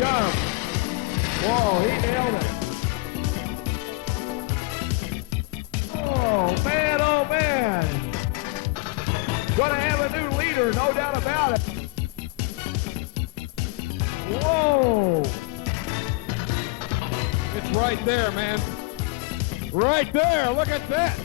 got him. Whoa, he nailed it. Oh, man. Gonna have a new leader, no doubt about it. Whoa. It's right there, man. Right there, look at that.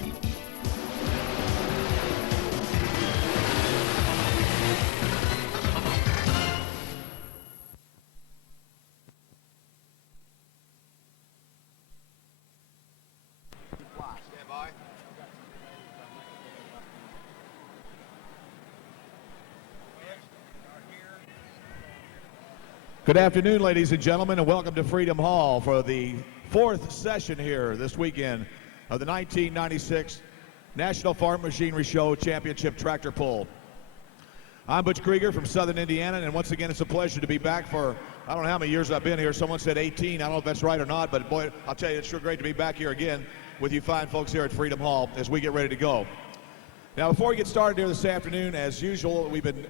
Good afternoon, ladies and gentlemen, and welcome to Freedom Hall for the fourth session here this weekend of the 1996 National Farm Machinery Show Championship Tractor Pull. I'm Butch Krieger from Southern Indiana, and once again, it's a pleasure to be back for, I don't know how many years I've been here. Someone said 18. I don't know if that's right or not, but boy, I'll tell you, it's sure great to be back here again with you fine folks here at Freedom Hall as we get ready to go. Now, before we get started here this afternoon, as usual, we've been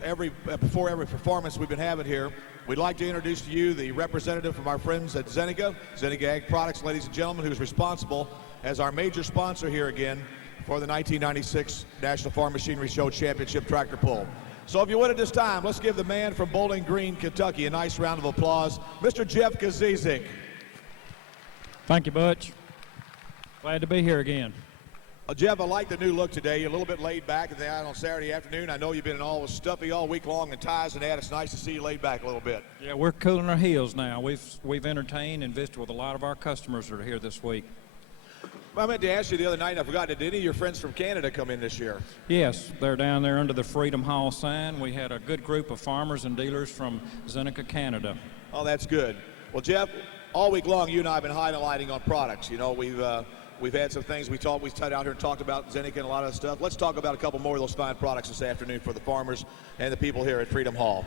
before every performance we've been having here, we'd like to introduce to you the representative from our friends at Zenica Ag Products, ladies and gentlemen, who's responsible as our major sponsor here again for the 1996 National Farm Machinery Show Championship Tractor Pull. So if you would at this time, let's give the man from Bowling Green, Kentucky, a nice round of applause, Mr. Jeff Kazizik. Thank you, Butch. Glad to be here again. Jeff, I like the new look today. You're a little bit laid back on Saturday afternoon. I know you've been all stuffy all week long in ties and that. It's nice to see you laid back a little bit. Yeah, we're cooling our heels now. We've entertained and visited with a lot of our customers that are here this week. Well, I meant to ask you the other night, I forgot, did any of your friends from Canada come in this year? Yes, they're down there under the Freedom Hall sign. We had a good group of farmers and dealers from Zenica, Canada. Oh, that's good. Well, Jeff, all week long, you and I have been highlighting on products. You know, we've had some things we sat out here and talked about Zenica and a lot of stuff. Let's talk about a couple more of those fine products this afternoon for the farmers and the people here at Freedom Hall.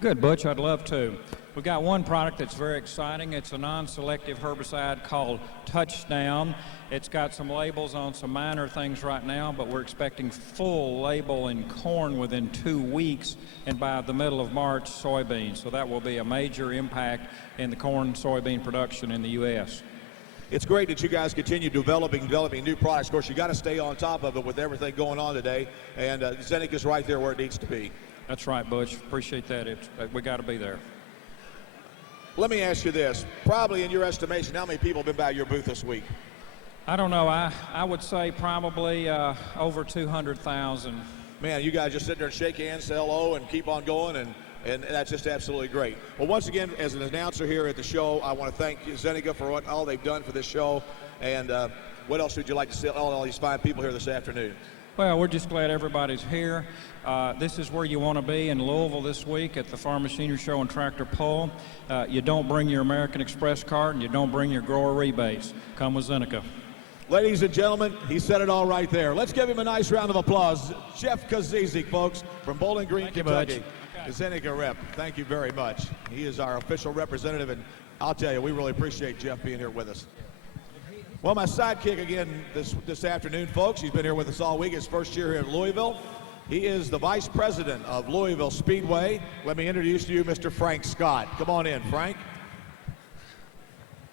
Good, Butch. I'd love to. We've got one product that's very exciting. It's a non-selective herbicide called Touchdown. It's got some labels on some minor things right now, but we're expecting full label in corn within 2 weeks, and by the middle of March, soybeans. So that will be a major impact in the corn soybean production in the U.S. It's great that you guys continue developing new products. Of course, you got to stay on top of it with everything going on today, and Zenica's right there where it needs to be. That's right, Butch. Appreciate that. We got to be there. Let me ask you this. Probably in your estimation, how many people have been by your booth this week? I don't know. I would say probably over 200,000. Man, you guys just sit there and shake hands, say hello, and keep on going, and that's just absolutely great. Well, once again, as an announcer here at the show, I want to thank Zenica for all they've done for this show. And what else would you like to say all these fine people here this afternoon? Well, we're just glad everybody's here. This is where you want to be in Louisville this week at the Farm Machinery Show and Tractor Pull. You don't bring your American Express card and you don't bring your grower rebates. Come with Zenica. Ladies and gentlemen, he said it all right there. Let's give him a nice round of applause. Jeff Kazizik, folks, from Bowling Green, Kentucky. The Zenica rep. Thank you very much. He is our official representative, and I'll tell you, we really appreciate Jeff being here with us. Well, my sidekick again this afternoon, folks, he's been here with us all week. His first year here at Louisville. He is the vice president of Louisville Speedway. Let me introduce to you Mr. Frank Scott. Come on in, Frank.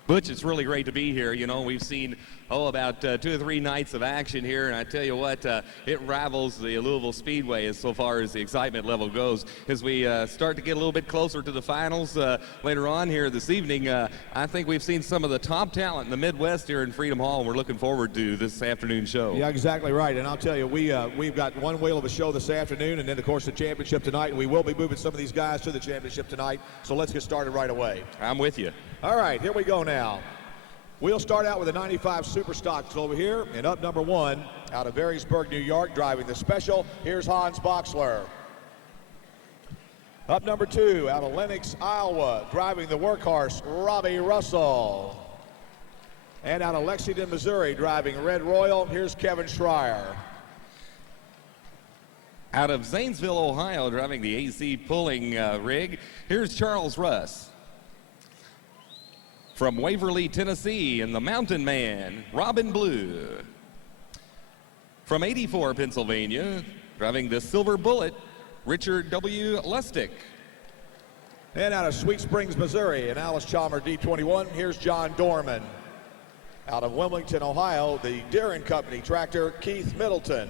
Butch, it's really great to be here. You know, we've seen, about 2 or 3 nights of action here, and I tell you what, it rivals the Louisville Speedway as so far as the excitement level goes. As we start to get a little bit closer to the finals later on here this evening, I think we've seen some of the top talent in the Midwest here in Freedom Hall, and we're looking forward to this afternoon's show. Yeah, exactly right, and I'll tell you, we've got one wheel of a show this afternoon, and then, of course, the championship tonight, and we will be moving some of these guys to the championship tonight, so let's get started right away. I'm with you. All right, here we go now. We'll start out with the 95 Super Stocks over here, and up number 1 out of Varysburg, New York, driving the special. Here's Hans Boxler. Up number 2 out of Lenox, Iowa, driving the workhorse, Robbie Russell. And out of Lexington, Missouri, driving Red Royal, here's Kevin Schreier. Out of Zanesville, Ohio, driving the AC pulling rig, here's Charles Russ. From Waverly, Tennessee, in the Mountain Man, Robin Blue. From 84, Pennsylvania, driving the Silver Bullet, Richard W. Lustick. And out of Sweet Springs, Missouri, and Alice Chalmer D21, here's John Dorman. Out of Wilmington, Ohio, the Deere & Company tractor, Keith Middleton.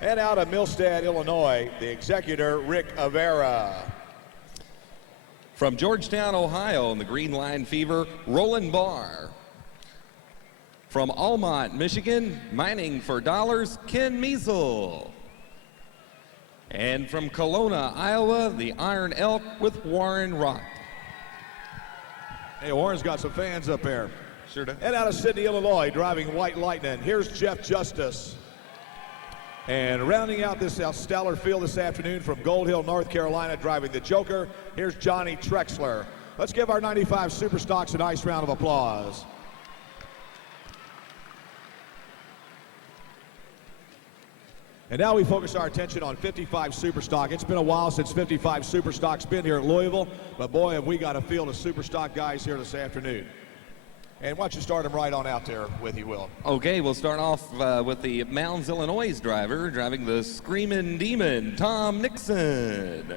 And out of Millstadt, Illinois, the executor, Rick Avera. From Georgetown, Ohio, in the Green Line Fever, Roland Barr. From Almont, Michigan, mining for dollars, Ken Measle. And from Kelowna, Iowa, the Iron Elk with Warren Rock. Hey, Warren's got some fans up there. Sure does. And out of Sydney, Illinois, driving White Lightning, here's Jeff Justice. And rounding out this stellar field this afternoon from Gold Hill, North Carolina, driving the Joker, here's Johnny Trexler. Let's give our 95 Superstocks a nice round of applause. And now we focus our attention on 55 Superstock. It's been a while since 55 Superstock's been here at Louisville, but boy, have we got a field of Superstock guys here this afternoon. And why don't you start them right on out there with you, Will. Okay, we'll start off with the Mounds, Illinois driver, driving the Screamin' Demon, Tom Nixon.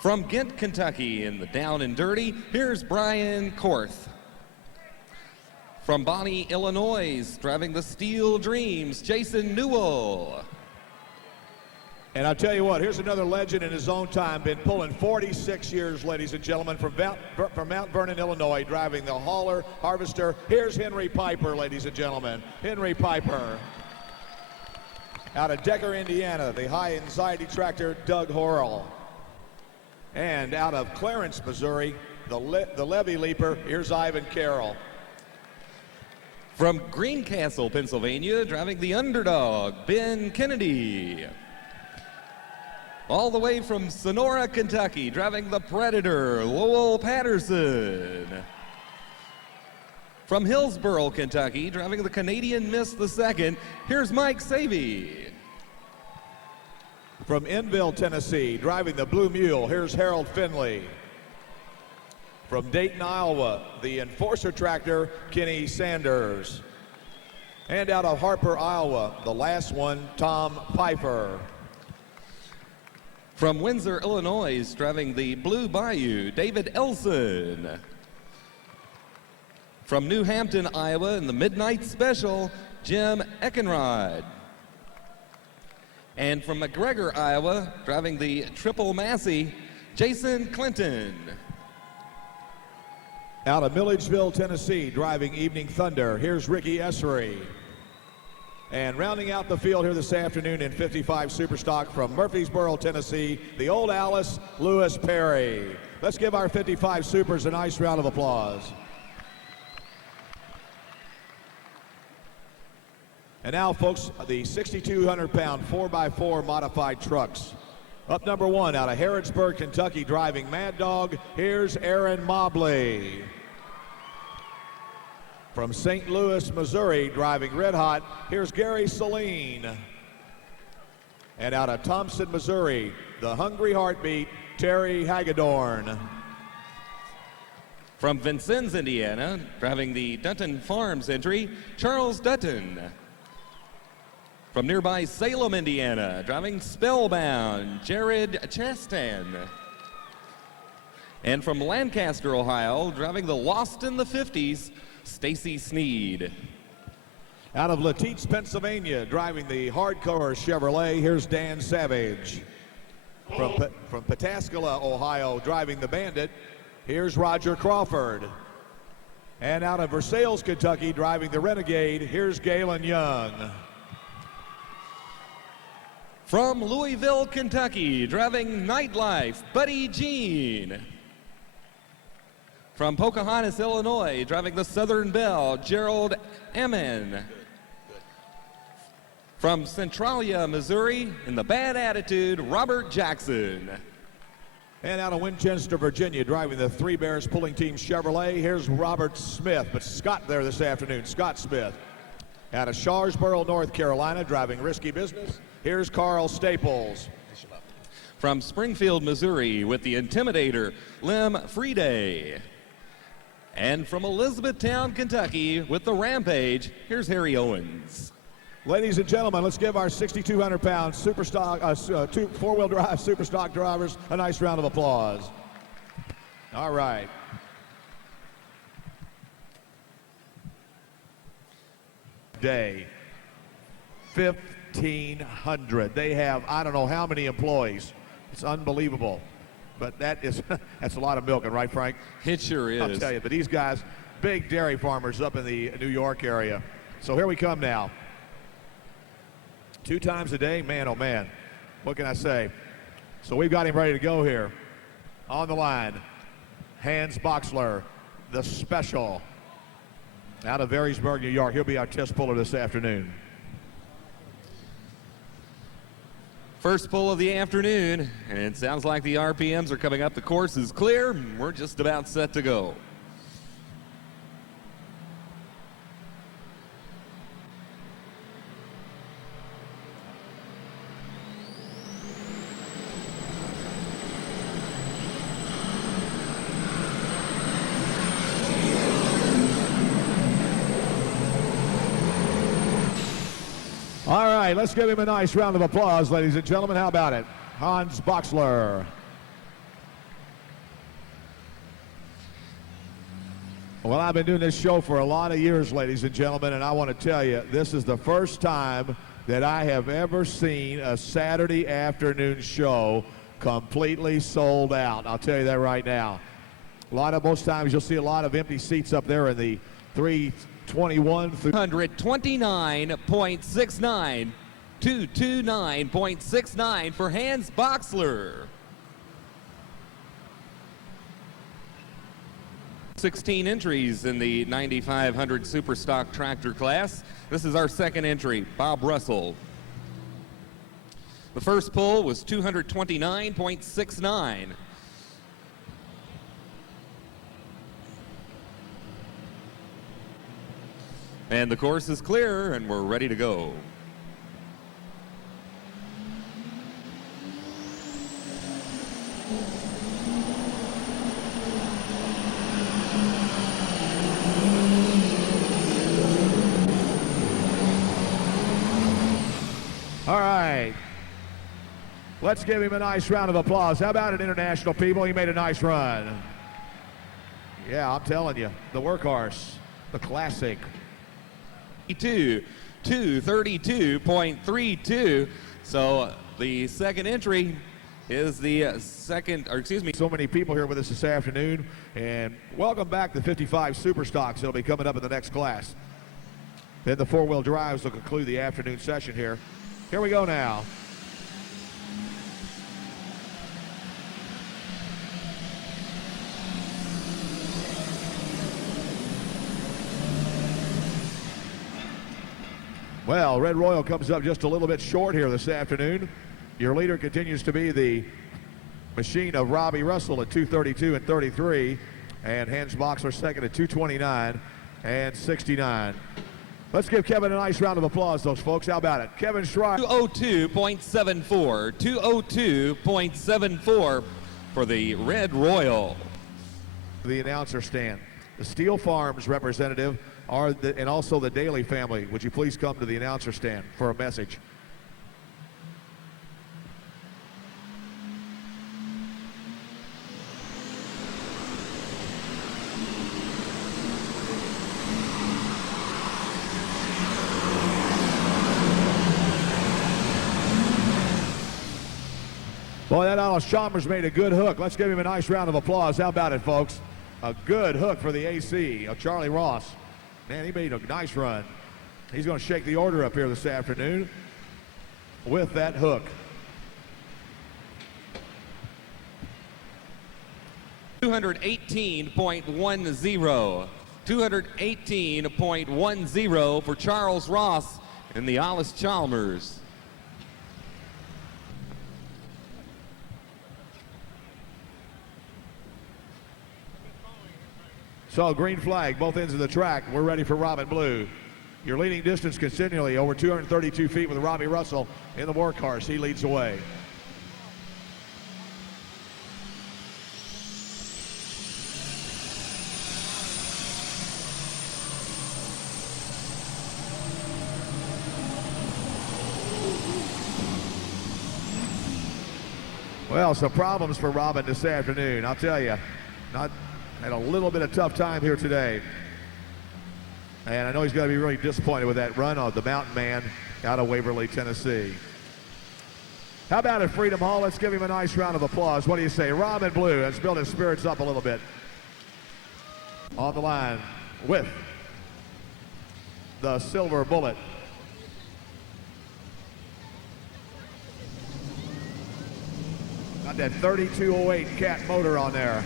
From Ghent, Kentucky, in the Down and Dirty, here's Brian Korth. From Bonnie, Illinois, driving the Steel Dreams, Jason Newell. And I'll tell you what, here's another legend in his own time, been pulling 46 years, ladies and gentlemen, from Mount Vernon, Illinois, driving the hauler, harvester. Here's Henry Piper, ladies and gentlemen. Henry Piper. Out of Decker, Indiana, the high anxiety tractor, Doug Horrell. And out of Clarence, Missouri, the levee leaper, here's Ivan Carroll. From Greencastle, Pennsylvania, driving the Underdog, Ben Kennedy. All the way from Sonora, Kentucky, driving the Predator, Lowell Patterson. From Hillsborough, Kentucky, driving the Canadian Miss II, here's Mike Savey. From Enville, Tennessee, driving the Blue Mule, here's Harold Finley. From Dayton, Iowa, the Enforcer tractor, Kenny Sanders. And out of Harper, Iowa, the last one, Tom Pfeiffer. From Windsor, Illinois, driving the Blue Bayou, David Elson. From New Hampton, Iowa, in the Midnight Special, Jim Eckenrod. And from McGregor, Iowa, driving the Triple Massey, Jason Clinton. Out of Milledgeville, Tennessee, driving Evening Thunder, here's Ricky Essery. And rounding out the field here this afternoon in 55 Superstock from Murfreesboro, Tennessee, the Old Alice, Lewis Perry. Let's give our 55 Supers a nice round of applause. And now, folks, the 6,200-pound 4x4 modified trucks. Up number one, out of Harrodsburg, Kentucky, driving Mad Dog, here's Aaron Mobley. From St. Louis, Missouri, driving Red Hot, here's Gary Saline. And out of Thompson, Missouri, the Hungry Heartbeat, Terry Hagedorn. From Vincennes, Indiana, driving the Dutton Farms entry, Charles Dutton. From nearby Salem, Indiana, driving Spellbound, Jared Chastain. And from Lancaster, Ohio, driving the Lost in the 50s, Stacy Sneed. Out of Latice, Pennsylvania, driving the Hardcore Chevrolet, here's Dan Savage. From Pataskala, Ohio, driving the Bandit, here's Roger Crawford. And out of Versailles, Kentucky, driving the Renegade, here's Galen Young. From Louisville, Kentucky, driving Nightlife, Buddy Jean. From Pocahontas, Illinois, driving the Southern Belle, Gerald Ammon. From Centralia, Missouri, in the Bad Attitude, Robert Jackson. And out of Winchester, Virginia, driving the Three Bears Pulling Team Chevrolet, here's Robert Smith, but Scott there this afternoon, Scott Smith. Out of Sharsboro, North Carolina, driving Risky Business, here's Carl Staples. From Springfield, Missouri, with the Intimidator, Lem Friday. And from Elizabethtown, Kentucky, with the Rampage, here's Harry Owens. Ladies and gentlemen, let's give our 6,200-pound two four-wheel drive super stock drivers a nice round of applause. All right. Day 1,500. They have I don't know how many employees. It's unbelievable. But that's a lot of milking, right, Frank? It sure is. I'll tell you. But these guys, big dairy farmers up in the New York area. So here we come now. 2 times a day, man, oh man. What can I say? So we've got him ready to go here. On the line, Hans Boxler, the special, out of Varysburg, New York. He'll be our test puller this afternoon. First pull of the afternoon, and it sounds like the RPMs are coming up. The course is clear, and we're just about set to go. All right, let's give him a nice round of applause, ladies and gentlemen. How about it? Hans Boxler. Well, I've been doing this show for a lot of years, ladies and gentlemen, and I want to tell you, this is the first time that I have ever seen a Saturday afternoon show completely sold out. I'll tell you that right now. Most times you'll see a lot of empty seats up there in the 321 through 129.69, 229.69 for Hans Boxler. 16 entries in the 9,500 Superstock tractor class. This is our second entry, Bob Russell. The first pull was 229.69. And the course is clear, and we're ready to go. All right. Let's give him a nice round of applause. How about it, international people? He made a nice run. Yeah, I'm telling you, the workhorse, the classic. 232.32. So the second entry is the So many people here with us this afternoon, and welcome back to 55 Superstocks. It'll be coming up in the next class. Then the four-wheel drives will conclude the afternoon session here. Here we go now. Well, Red Royal comes up just a little bit short here this afternoon. Your leader continues to be the machine of Robbie Russell at 232 and 33, and Hans Boxler second at 229 and 69. Let's give Kevin a nice round of applause, those folks. How about it? Kevin Schreier. 202.74, 202.74 for the Red Royal. The announcer stand. The Steel Farms representative and also the Daly family. Would you please come to the announcer stand for a message? Boy, that Alice Chalmers made a good hook. Let's give him a nice round of applause. How about it, folks? A good hook for the AC of Charlie Ross. Man, he made a nice run. He's going to shake the order up here this afternoon with that hook. 218.10. 218.10 for Charles Ross in the Alice Chalmers. So green flag, both ends of the track. We're ready for Robin Blue. Your leading distance continually over 232 feet with Robbie Russell in the workhorse. He leads the way. Well, some problems for Robin this afternoon. I'll tell you, not had a little bit of tough time here today. And I know he's going to be really disappointed with that run of the Mountain Man out of Waverly, Tennessee. How about at Freedom Hall? Let's give him a nice round of applause. What do you say? Robin Blue, let's build his spirits up a little bit. On the line with the Silver Bullet. Got that 3208 cat motor on there.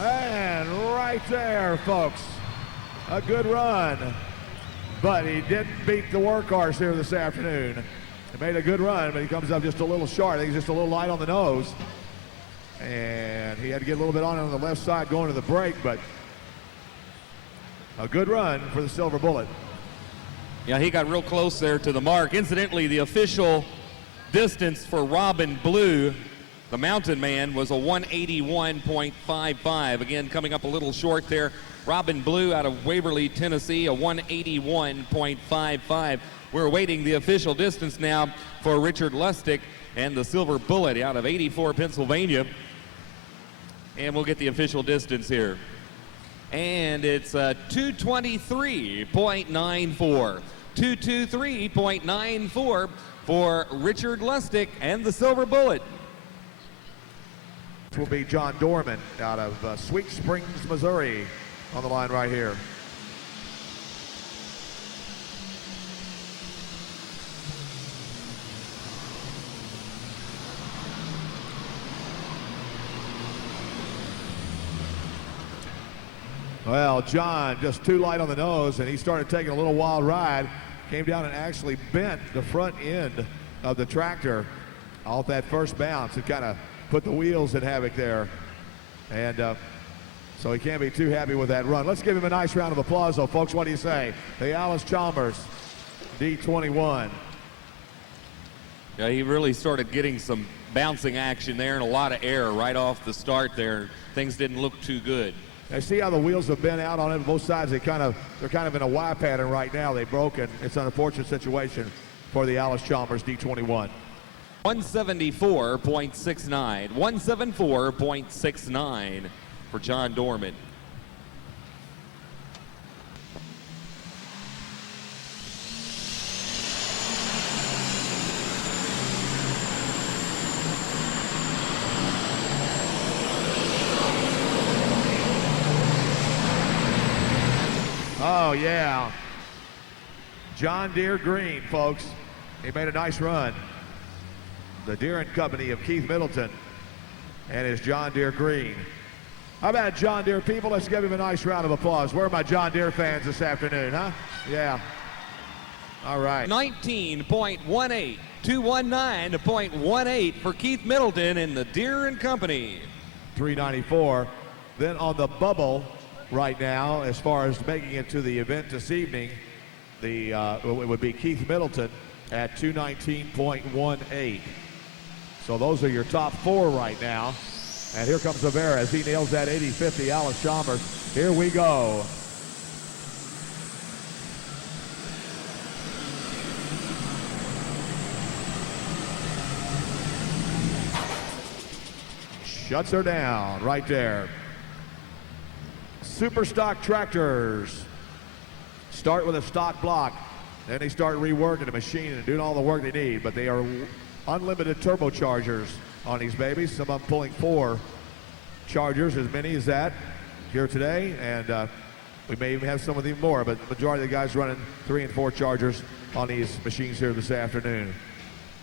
And right there, folks, a good run. But he didn't beat the workhorse here this afternoon. He made a good run, but he comes up just a little short. I think he's just a little light on the nose. And he had to get a little bit on the left side going to the brake, but a good run for the Silver Bullet. Yeah, he got real close there to the mark. Incidentally, the official distance for Robin Blue, the Mountain Man, was a 181.55. Again, coming up a little short there. Robin Blue out of Waverly, Tennessee, a 181.55. We're awaiting the official distance now for Richard Lustig and the Silver Bullet out of 84, Pennsylvania. And we'll get the official distance here. And it's 223.94. 223.94 for Richard Lustig and the Silver Bullet. This will be John Dorman out of Sweet Springs, Missouri, on the line right here. Well, John just too light on the nose, and he started taking a little wild ride. Came down and actually bent the front end of the tractor off that first bounce. It kind of put the wheels in havoc there. And so he can't be too happy with that run. Let's give him a nice round of applause, though, folks. What do you say? The Alice Chalmers D21. Yeah, he really started getting some bouncing action there and a lot of air right off the start there. Things didn't look too good. I see how the wheels have been out on it both sides. They're kind of in a Y pattern right now. They broke, and it's an unfortunate situation for the Alice Chalmers D21. 174.69. 174.69 for John Dorman. Oh, yeah. John Deere Green, folks. He made a nice run. The Deere and Company of Keith Middleton and his John Deere Green. How about John Deere people? Let's give him a nice round of applause. Where are my John Deere fans this afternoon, huh? Yeah. All right. 19.18. 219.18 for Keith Middleton and the Deere and Company. 394. Then on the bubble right now, as far as making it to the event this evening, it would be Keith Middleton at 219.18. So those are your top four right now. And here comes Rivera as he nails that 80-50 Alice Chalmers. Here we go. Shuts her down right there. Super stock tractors start with a stock block. Then they start reworking the machine and doing all the work they need. But they are unlimited turbochargers on these babies. Some of them pulling 4 chargers, as many as that here today. And we may even have some of them more. But the majority of the guys running 3 and 4 chargers on these machines here this afternoon.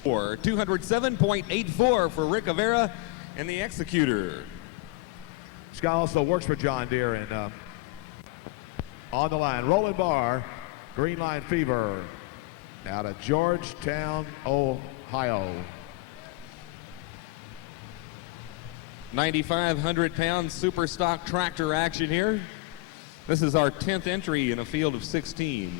207.84 for Rick Rivera and the Executor. This guy also works for John Deere. And on the line, Roland Barr, Green Line Fever, out of Georgetown, Ohio. 9,500-pound super stock tractor action here. This is our 10th entry in a field of 16.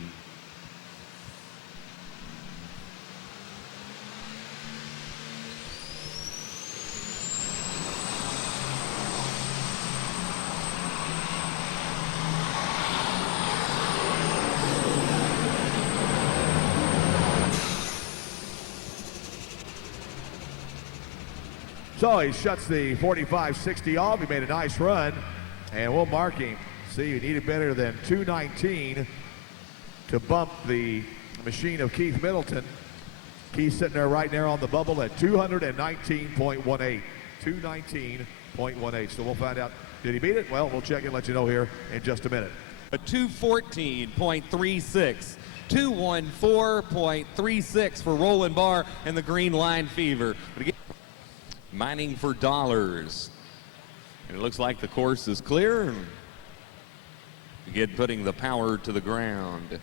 So he shuts the 45-60 off. He made a nice run, and we'll mark him. See, he needed better than 219 to bump the machine of Keith Middleton. Keith's sitting there right there on the bubble at 219.18. 219.18. So we'll find out, did he beat it? Well, we'll check and let you know here in just a minute. A 214.36. 214.36 for Roland Barr and the Green Line Fever. But again, mining for dollars. And it looks like the course is clear. Again, putting the power to the ground.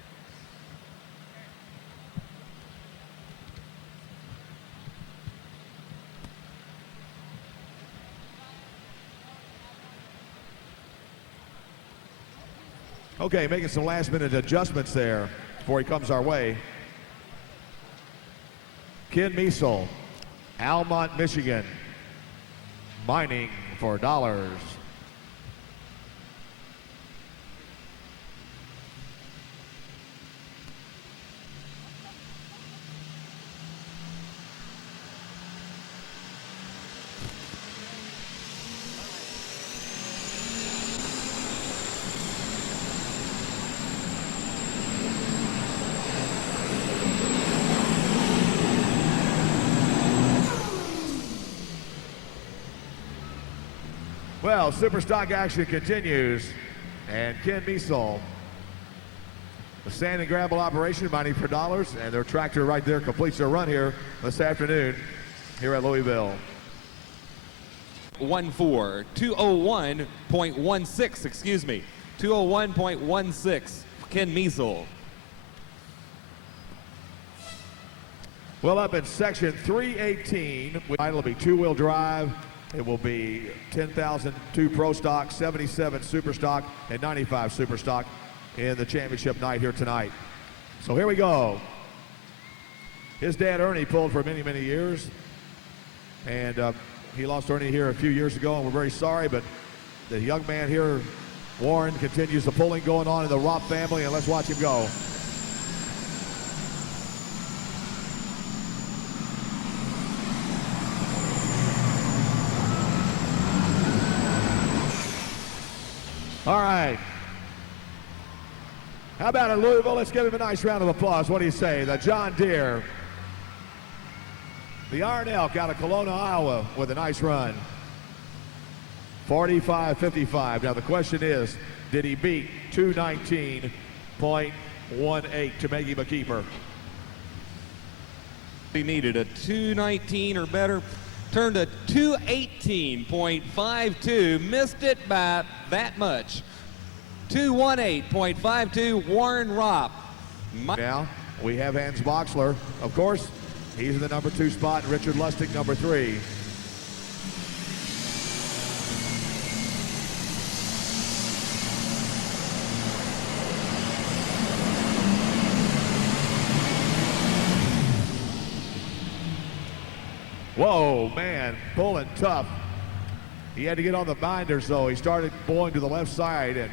Okay, making some last-minute adjustments there before he comes our way. Ken Miesel, Almont, Michigan, mining for dollars. Well, Superstock action continues, and Ken Miesel, the sand and gravel operation, mining for dollars, and their tractor right there completes their run here this afternoon here at Louisville. 201.16, excuse me. 201.16, Ken Miesel. Well, up in section 318, it'll be two-wheel drive. It will be 10,002 Pro Stock, 77 Super Stock, and 95 Super Stock in the championship night here tonight. So here we go. His dad, Ernie, pulled for many, many years. And he lost Ernie here a few years ago, and we're very sorry. But the young man here, Warren, continues the pulling going on in the Ropp family, and let's watch him go. All right. How about in Louisville? Let's give him a nice round of applause. What do you say? The John Deere. The Iron Elk out of Kelowna, Iowa with a nice run. 45-55. Now the question is, did he beat 219.18 to make him a keeper? He needed a 219 or better. Turned a 218.52, missed it by that much. 218.52, Warren Ropp. Now we have Hans Boxler, of course. He's in the number 2 spot, and Richard Lustig, number 3. Whoa, man, pulling tough. He had to get on the binders, though. He started pulling to the left side and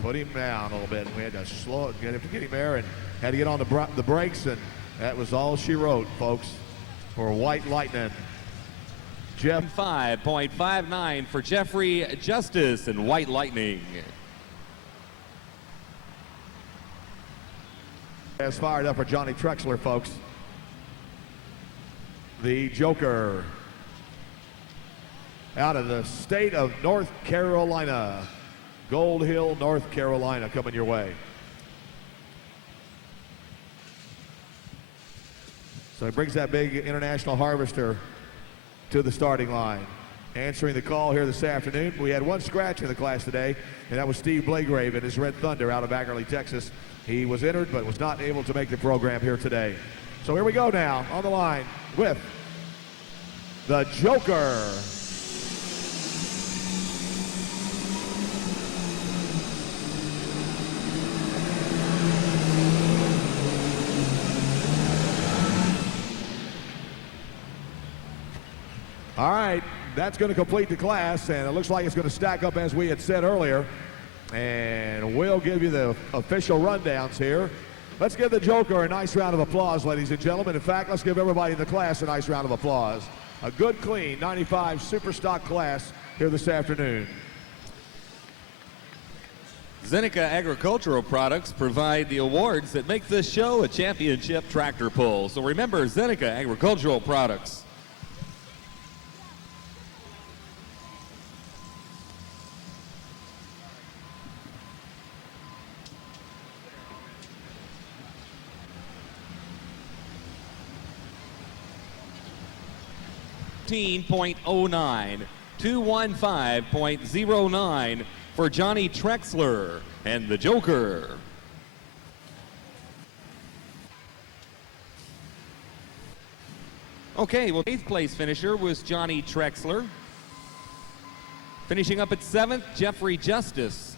put him down a little bit. We had to slow it, get him there, and had to get on the brakes, and that was all she wrote, folks, for White Lightning. Jeff 5.59 for Jeffrey Justice and White Lightning. Has fired up for Johnny Trexler, folks. The Joker out of the state of North Carolina. Gold Hill, North Carolina, coming your way. So he brings that big international harvester to the starting line. Answering the call here this afternoon. We had one scratch in the class today, and that was Steve Blagrave in his Red Thunder out of Ackerley, Texas. He was entered, but was not able to make the program here today. So here we go now on the line with the Joker. All right, that's going to complete the class, and it looks like it's going to stack up as we had said earlier. And we'll give you the official rundowns here. Let's give the Joker a nice round of applause, ladies and gentlemen. In fact, let's give everybody in the class a nice round of applause. a good, clean 95 super stock class here this afternoon. Zeneca Agricultural Products provide the awards that make this show a championship tractor pull. So remember, Zeneca Agricultural Products. .09, 215.09 for Johnny Trexler and the Joker. Okay, well, 8th place finisher was Johnny Trexler. Finishing up at 7th, Jeffrey Justice.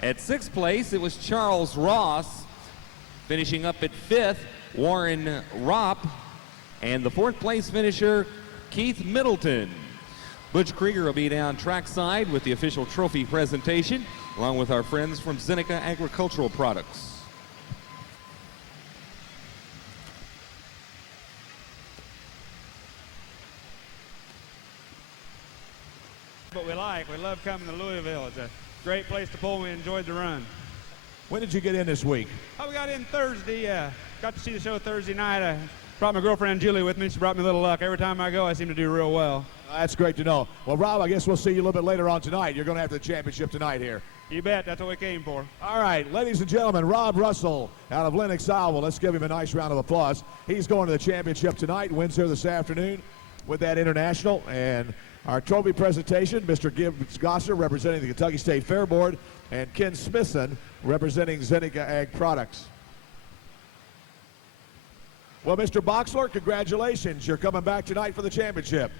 At 6th place, it was Charles Ross. Finishing up at 5th, Warren Ropp. And the 4th place finisher, Keith Middleton. Butch Krieger will be down trackside with the official trophy presentation, along with our friends from Zeneca Agricultural Products. But we love coming to Louisville. It's a great place to pull. We enjoyed the run. When did you get in this week? Oh, we got in Thursday. Got to see the show Thursday night. I brought my girlfriend Julie with me. She brought me a little luck. Every time I go, I seem to do real well. That's great to know. Well, Rob, I guess we'll see you a little bit later on tonight. You're going to have the championship tonight here. You bet. That's what we came for. All right, ladies and gentlemen, Rob Russell out of Lenox, Iowa. Let's give him a nice round of applause. He's going to the championship tonight. Wins here this afternoon with that international. And our trophy presentation, Mr. Gibbs Gosser representing the Kentucky State Fair Board, and Ken Smithson representing Zeneca Ag Products. Well, Mr. Boxler, congratulations. You're coming back tonight for the championship.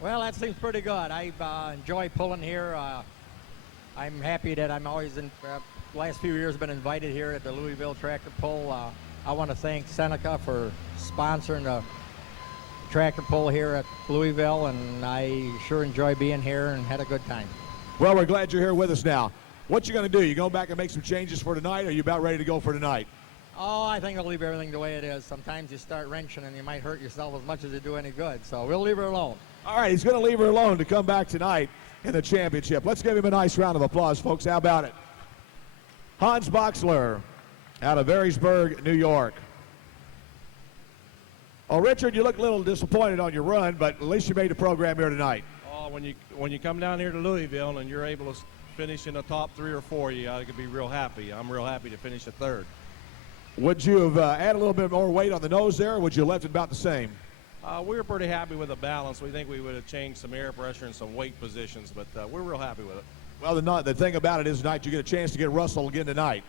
Well, that seems pretty good. I enjoy pulling here. I'm happy that I'm always in, last few years been invited here at the Louisville Tractor Pull. I want to thank Zeneca for sponsoring the tractor pull here at Louisville, and I sure enjoy being here and had a good time. Well, we're glad you're here with us now. What you going to do? You going back and make some changes for tonight, or are you about ready to go for tonight? Oh, I think I'll leave everything the way it is. Sometimes you start wrenching and you might hurt yourself as much as you do any good, so we'll leave her alone. All right, he's going to leave her alone to come back tonight in the championship. Let's give him a nice round of applause, folks. How about it? Hans Boxler out of Varysburg, New York. Oh, Richard, you look a little disappointed on your run, but at least you made the program here tonight. Oh, when you come down here to Louisville and you're able to finish in the top 3 or 4, you got to be real happy. I'm real happy to finish at 3rd. Would you have added a little bit more weight on the nose there, or would you have left it about the same? We were pretty happy with the balance. We think we would have changed some air pressure and some weight positions, but we're real happy with it. Well, the thing about it is tonight you get a chance to get Russell again tonight.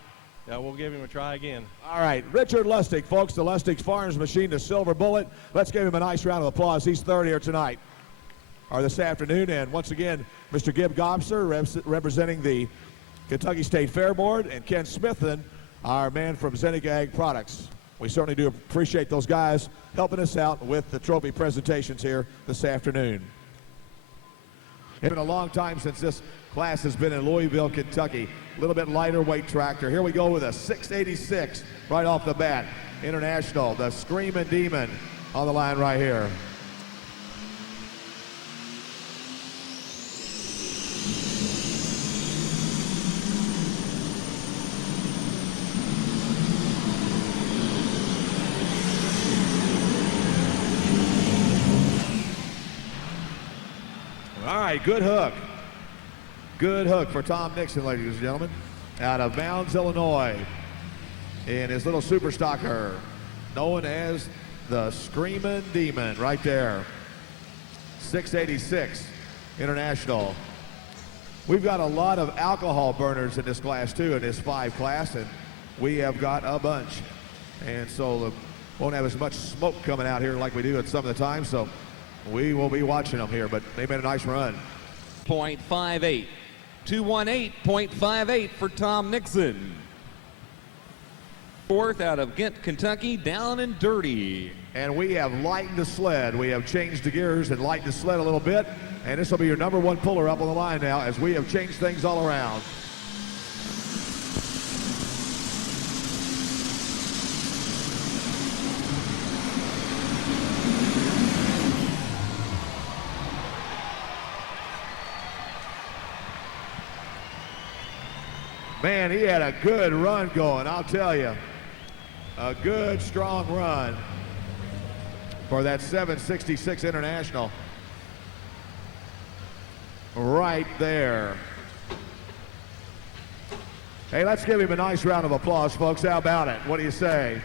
Yeah, we'll give him a try again. All right, Richard Lustig, folks, the Lustig Farms machine, the Silver Bullet. Let's give him a nice round of applause. He's 3rd here tonight, or this afternoon. And once again, Mr. Gibb Gobser representing the Kentucky State Fair Board, and Ken Smithson, our man from Zeneca Ag Products. We certainly do appreciate those guys helping us out with the trophy presentations here this afternoon. It's been a long time since this class has been in Louisville, Kentucky. A little bit lighter weight tractor. Here we go with a 686 right off the bat. International, the Screamin' Demon on the line right here. All right, good hook. Good hook for Tom Nixon, ladies and gentlemen, out of Mounds, Illinois, in his little super stocker, known as the Screamin' Demon right there. 686 International. We've got a lot of alcohol burners in this class, too, in this 5 class, and we have got a bunch. And so won't have as much smoke coming out here like we do at some of the time, so we will be watching them here, but they made a nice run. .58, 218.58 for Tom Nixon. 4th out of Ghent, Kentucky, down and dirty. And we have lightened the sled. We have changed the gears and lightened the sled a little bit, and this will be your number 1 puller up on the line now as we have changed things all around. Man, he had a good run going, I'll tell you. A good, strong run for that 766 International. Right there. Hey, let's give him a nice round of applause, folks. How about it? What do you say?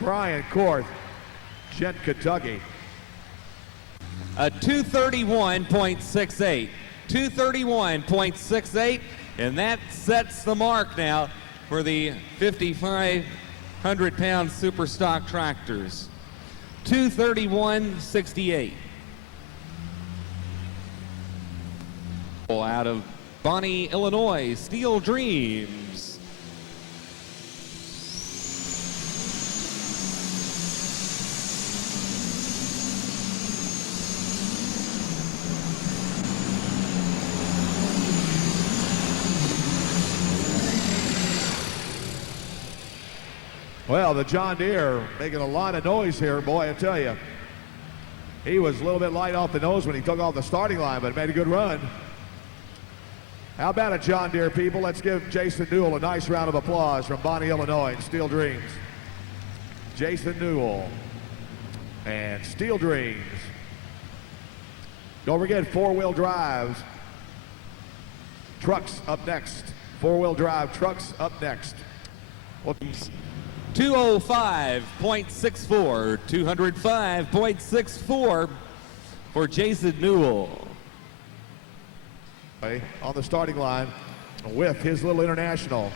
Brian Korth, Gent, Kentucky. A 231.68. 231.68, and that sets the mark now for the 5,500-pound super stock tractors. 231.68. Out of Bonnie, Illinois, Steel Dreams. Well, the John Deere making a lot of noise here, boy, I tell you. He was a little bit light off the nose when he took off the starting line, but made a good run. How about it, John Deere people? Let's give Jason Newell a nice round of applause from Bonnie, Illinois, and Steel Dreams. Jason Newell and Steel Dreams. Don't forget four-wheel drives. Trucks up next. Four-wheel drive trucks up next. 205.64, 205.64 for Jason Newell. On the starting line with his little International.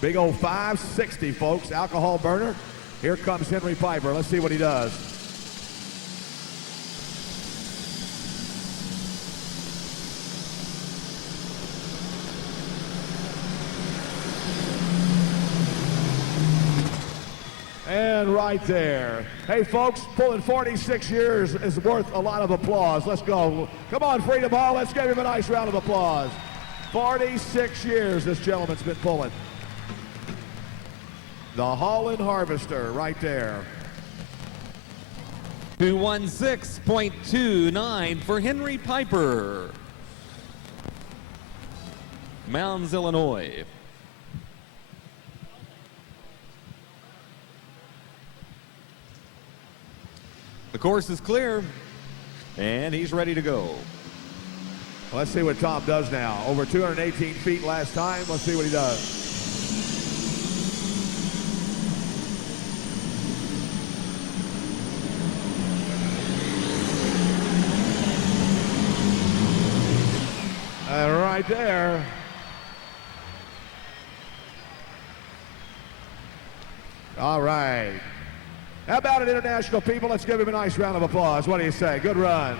Big old 560, folks, alcohol burner. Here comes Henry Piper. Let's see what he does. And right there. Hey, folks, pulling 46 years is worth a lot of applause. Let's go. Come on, Freedom Hall. Let's give him a nice round of applause. 46 years this gentleman's been pulling. The Holland Harvester right there. 216.29 for Henry Piper. Mounds, Illinois. The course is clear, and he's ready to go. Let's see what Tom does now. Over 218 feet last time. Let's see what he does. And right there. All right. How about it, international people? Let's give him a nice round of applause. What do you say? Good run.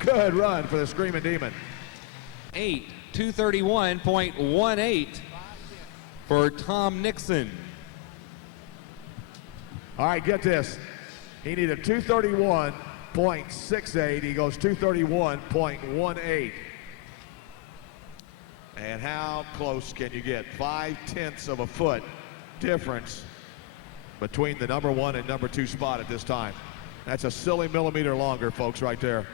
Good run for the Screaming Demon. 231.18 for Tom Nixon. All right, get this. He needed 231.68. He goes 231.18. And how close can you get? 0.5 of a foot difference between the number 1 and number 2 spot at this time. That's a silly millimeter longer, folks, right there.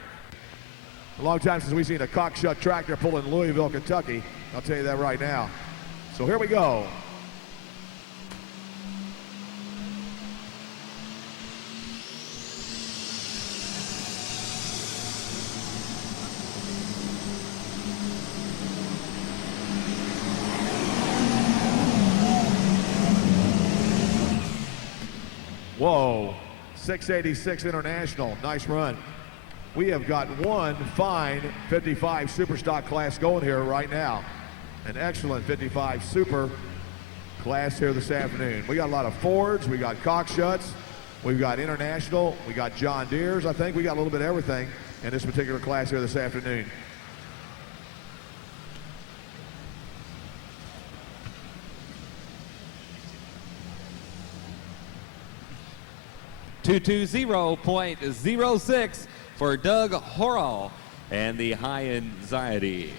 A long time since we've seen a cock-shut tractor pull in Louisville, Kentucky. I'll tell you that right now. So here we go. Whoa, 686 International, nice run. We have got one fine 55 Super Stock class going here right now. An excellent 55 Super class here this afternoon. We got a lot of Fords, we got Cockshuts, we've got International, we got John Deere's. I think we got a little bit of everything in this particular class here this afternoon. .06 for Doug Horrell and the High Anxiety.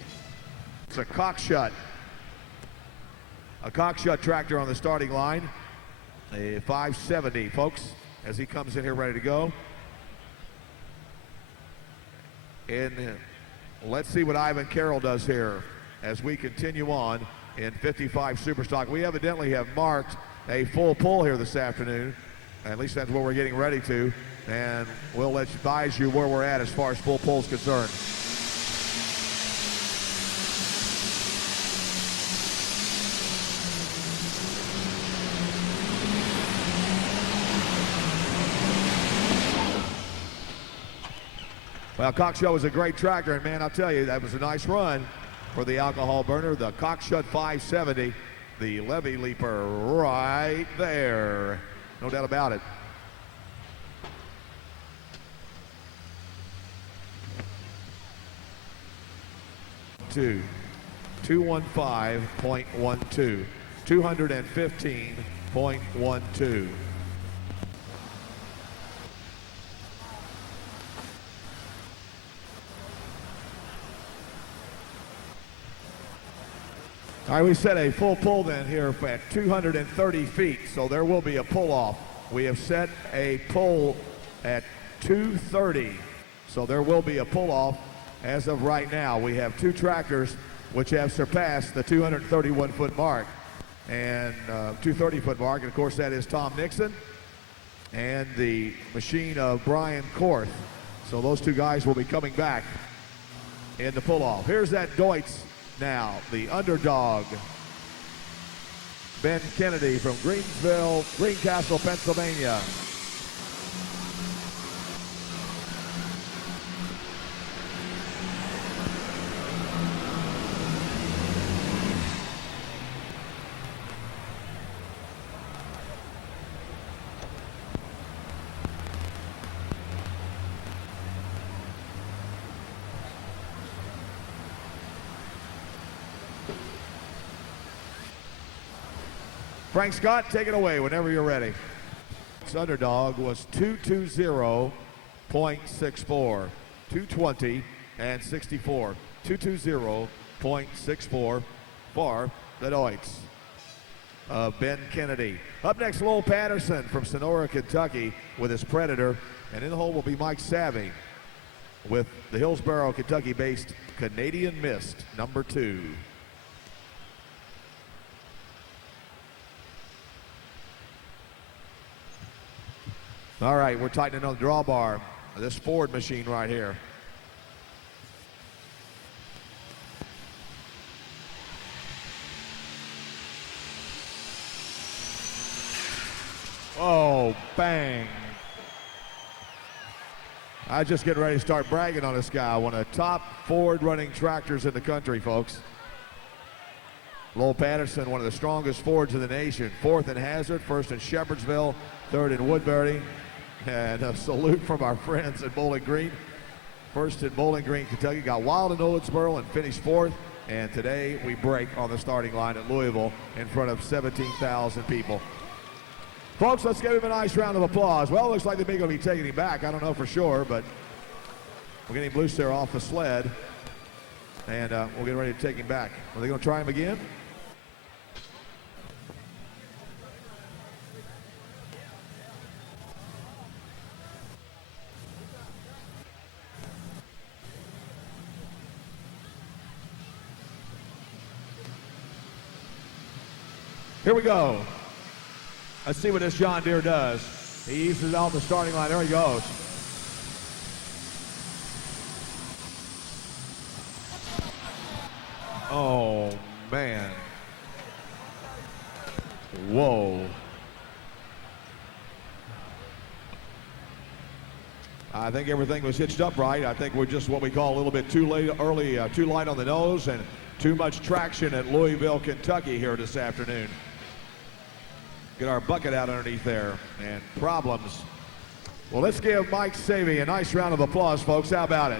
It's a Cockshut tractor on the starting line. A 570, folks, as he comes in here ready to go. In let's see what Ivan Carroll does here as we continue on in 55 Superstock. We evidently have marked a full pull here this afternoon. At least that's what we're getting ready to. And we'll advise you where we're at as far as full pull is concerned. Well, Cockshut was a great tractor, and man, I'll tell you, that was a nice run for the alcohol burner. The Cockshut 570, the levy leaper right there. No doubt about it. Two, 215.12, 215.12. All right, we set a full pull then here at 230 feet, so there will be a pull off. We have set a pull at 230, so there will be a pull off as of right now. We have two tractors which have surpassed the 231 foot mark and 230 foot mark, and of course that is Tom Nixon and the machine of Brian Korth. So those two guys will be coming back in the pull off. Here's that Deutz. Now, the underdog, Ben Kennedy from Greencastle, Pennsylvania. Frank Scott, take it away whenever you're ready. This underdog was 220.64, 220 and 64, 220.64 for the Deutz of Ben Kennedy. Up next, Lowell Patterson from Sonora, Kentucky with his Predator, and in the hole will be Mike Savvy with the Hillsborough, Kentucky-based Canadian Mist, number 2. All right, we're tightening on the drawbar. This Ford machine right here. Oh, bang. I just get ready to start bragging on this guy. One of the top Ford running tractors in the country, folks. Lowell Patterson, one of the strongest Fords in the nation. 4th in Hazard, 1st in Shepherdsville, 3rd in Woodbury. And a salute from our friends at Bowling Green. 1st in Bowling Green, Kentucky. Got wild in Owensboro and finished 4th. And today we break on the starting line at Louisville in front of 17,000 people. Folks, let's give him a nice round of applause. Well, it looks like they're going to be taking him back. I don't know for sure, but we're getting him loose there off the sled. And we'll get ready to take him back. Are they going to try him again? Here we go. Let's see what this John Deere does. He eases out the starting line. There he goes. Oh, man. Whoa. I think everything was hitched up right. I think we're just what we call a little bit too light on the nose and too much traction at Louisville, Kentucky here this afternoon. Get our bucket out underneath there, and problems. Well, let's give Mike Savvy a nice round of applause, folks. How about it?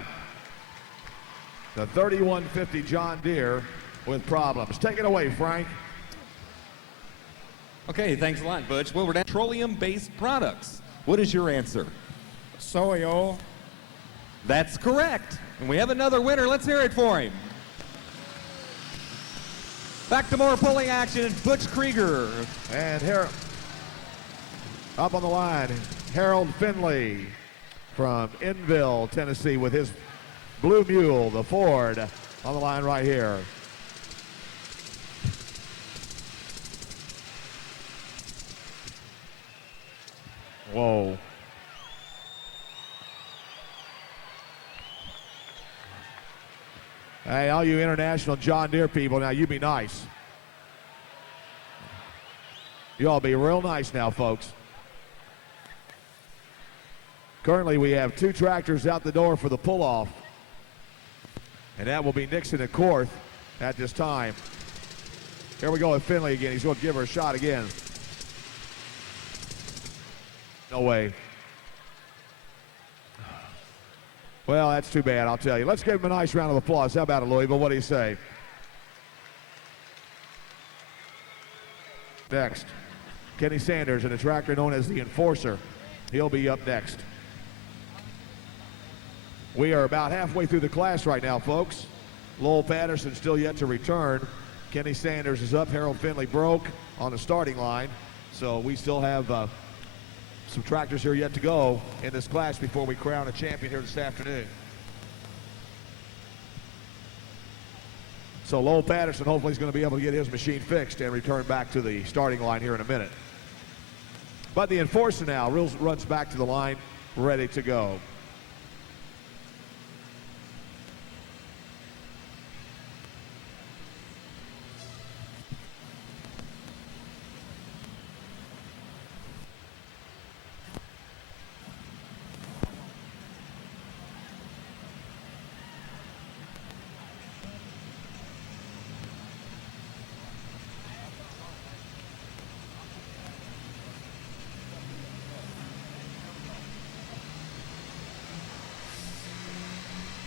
The 3150 John Deere with problems. Take it away, Frank. Okay, thanks a lot, Butch. Well, we're down petroleum-based products. What is your answer? Soy oil. That's correct. And we have another winner. Let's hear it for him. Back to more pulling action, Butch Krieger. And here, up on the line, Harold Finley from Enville, Tennessee, with his Blue Mule, the Ford, on the line right here. Whoa. Hey, all you international John Deere people, now you be nice. You all be real nice now, folks. Currently, we have 2 tractors out the door for the pull-off. And that will be Nixon and Korth at this time. Here we go with Finley again. He's going to give her a shot again. No way. Well, that's too bad, I'll tell you. Let's give him a nice round of applause. How about it, Louisville? What do you say? Next, Kenny Sanders in a tractor known as the Enforcer. He'll be up next. We are about halfway through the class right now, folks. Lowell Patterson still yet to return. Kenny Sanders is up. Harold Finley broke on the starting line. So we still have some tractors here yet to go in this class before we crown a champion here this afternoon. So Lowell Patterson hopefully is going to be able to get his machine fixed and return back to the starting line here in a minute. But the Enforcer now runs back to the line, ready to go.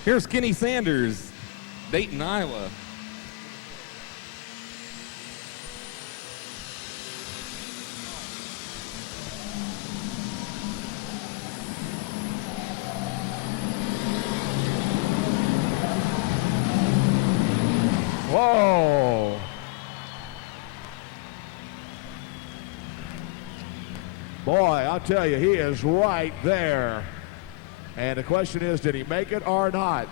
Here's Kenny Sanders, Dayton, Iowa. Whoa. Boy, I'll tell you, he is right there. And the question is, did he make it or not?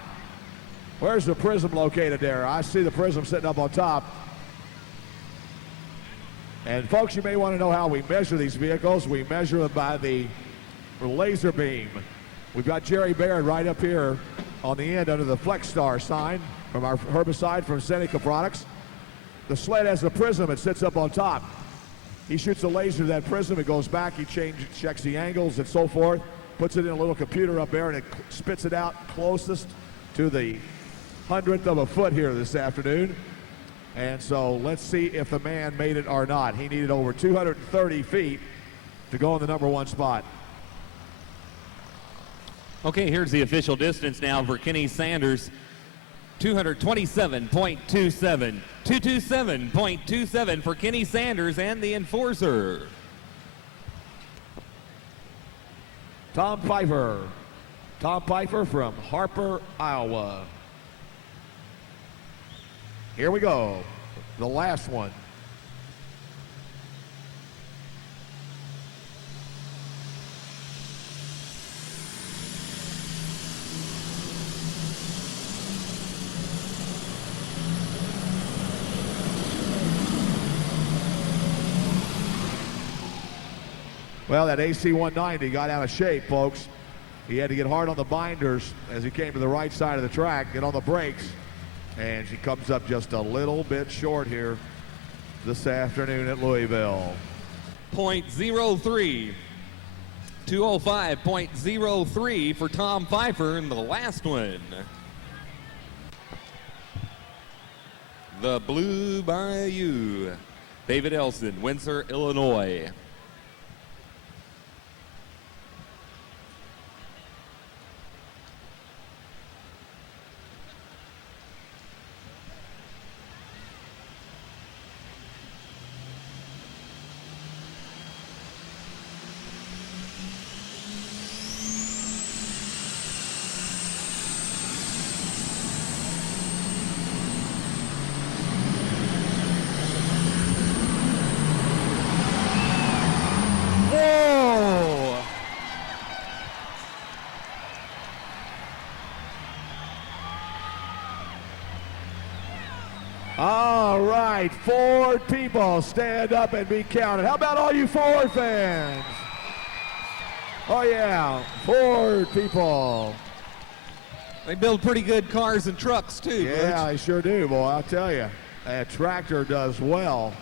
Where's the prism located there? I see the prism sitting up on top. And folks, you may want to know how we measure these vehicles. We measure them by the laser beam. We've got Jerry Baird right up here on the end under the Flex Star sign from our herbicide from Seneca Products. The sled has a prism. It sits up on top. He shoots a laser to that prism. It goes back. He checks the angles and so forth. Puts it in a little computer up there, and it spits it out closest to the 100th of a foot here this afternoon. And so let's see if the man made it or not. He needed over 230 feet to go in the number 1 spot. Okay, here's the official distance now for Kenny Sanders. 227.27. 227.27 for Kenny Sanders and the Enforcer. Tom Pfeiffer. Tom Pfeiffer from Harper, Iowa. Here we go. The last one. Well, that AC 190 got out of shape, folks. He had to get hard on the binders as he came to the right side of the track, get on the brakes, and she comes up just a little bit short here this afternoon at Louisville. 0.03. 205.03 for Tom Pfeiffer in the last one. The Blue Bayou. David Elson, Windsor, Illinois. All right, Ford people, stand up and be counted. How about all you Ford fans? Oh yeah, Ford people. They build pretty good cars and trucks too. Yeah, they sure do, boy. I'll tell you, that tractor does well.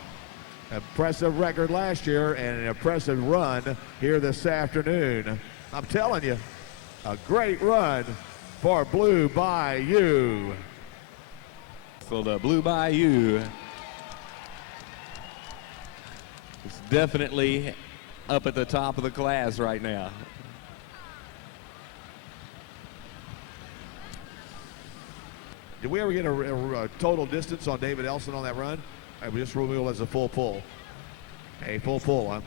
Impressive record last year and an impressive run here this afternoon. I'm telling you, a great run for Blue Bayou. So the Blue Bayou is definitely up at the top of the class right now. Did we ever get a total distance on David Elson on that run? We just ruled as a full pull. A full pull, huh?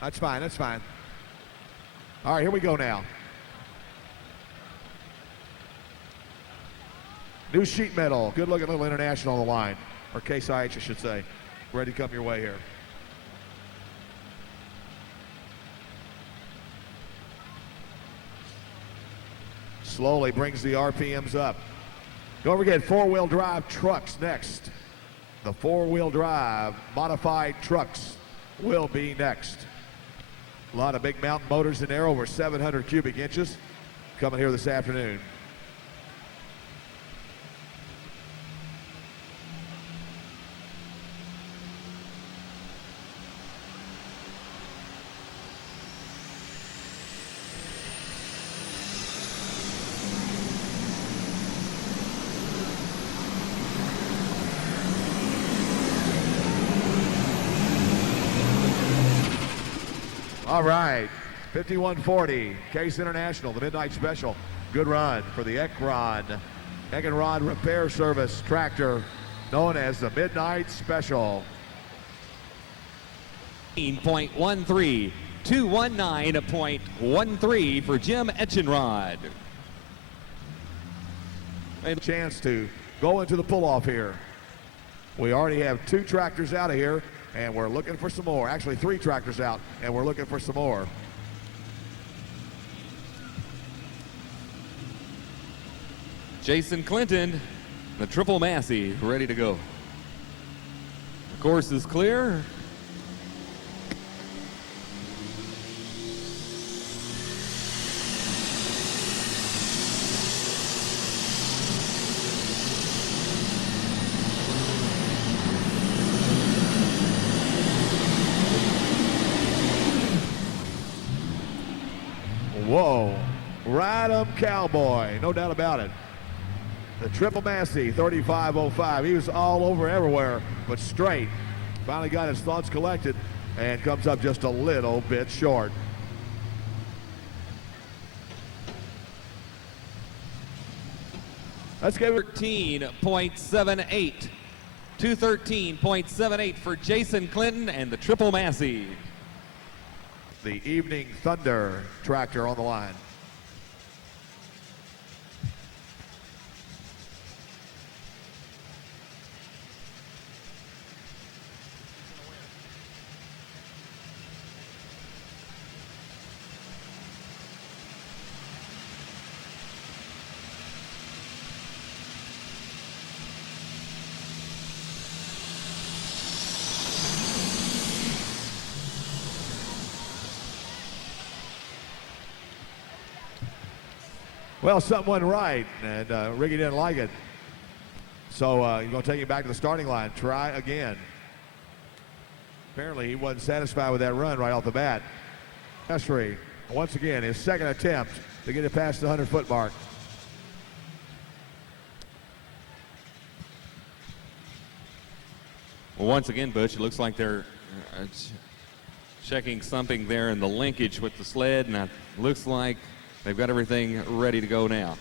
That's fine, that's fine. All right, here we go now. New sheet metal, good looking little International on the line, or Case IH I should say. Ready to come your way here. Slowly brings the RPMs up. Don't forget, four-wheel drive trucks next. The four-wheel drive modified trucks will be next. A lot of big mountain motors in there, over 700 cubic inches, coming here this afternoon. All right, 5140, Case International, the Midnight Special. Good run for the Eckenrod Repair Service tractor, known as the Midnight Special. 219.13 for Jim Eckenrod. A chance to go into the pull-off here. We already have 2 tractors out of here, and we're looking for some more. Actually, 3 tractors out, and we're looking for some more. Jason Clinton, the Triple Massey, ready to go. The course is clear. Whoa, ride 'em cowboy, no doubt about it. The Triple Massey, 3505. He was all over everywhere, but straight. Finally got his thoughts collected and comes up just a little bit short. Let's give it 13.78. 213.78 for Jason Clinton and the Triple Massey. the Evening Thunder tractor on the line. Well, something went right, and Ricky didn't like it. So you're going to take him back to the starting line. Try again. Apparently, he wasn't satisfied with that run right off the bat. Esri, once again, his second attempt to get it past the 100-foot mark. Well, once again, Butch, it looks like they're checking something there in the linkage with the sled, and it looks like they've got everything ready to go now.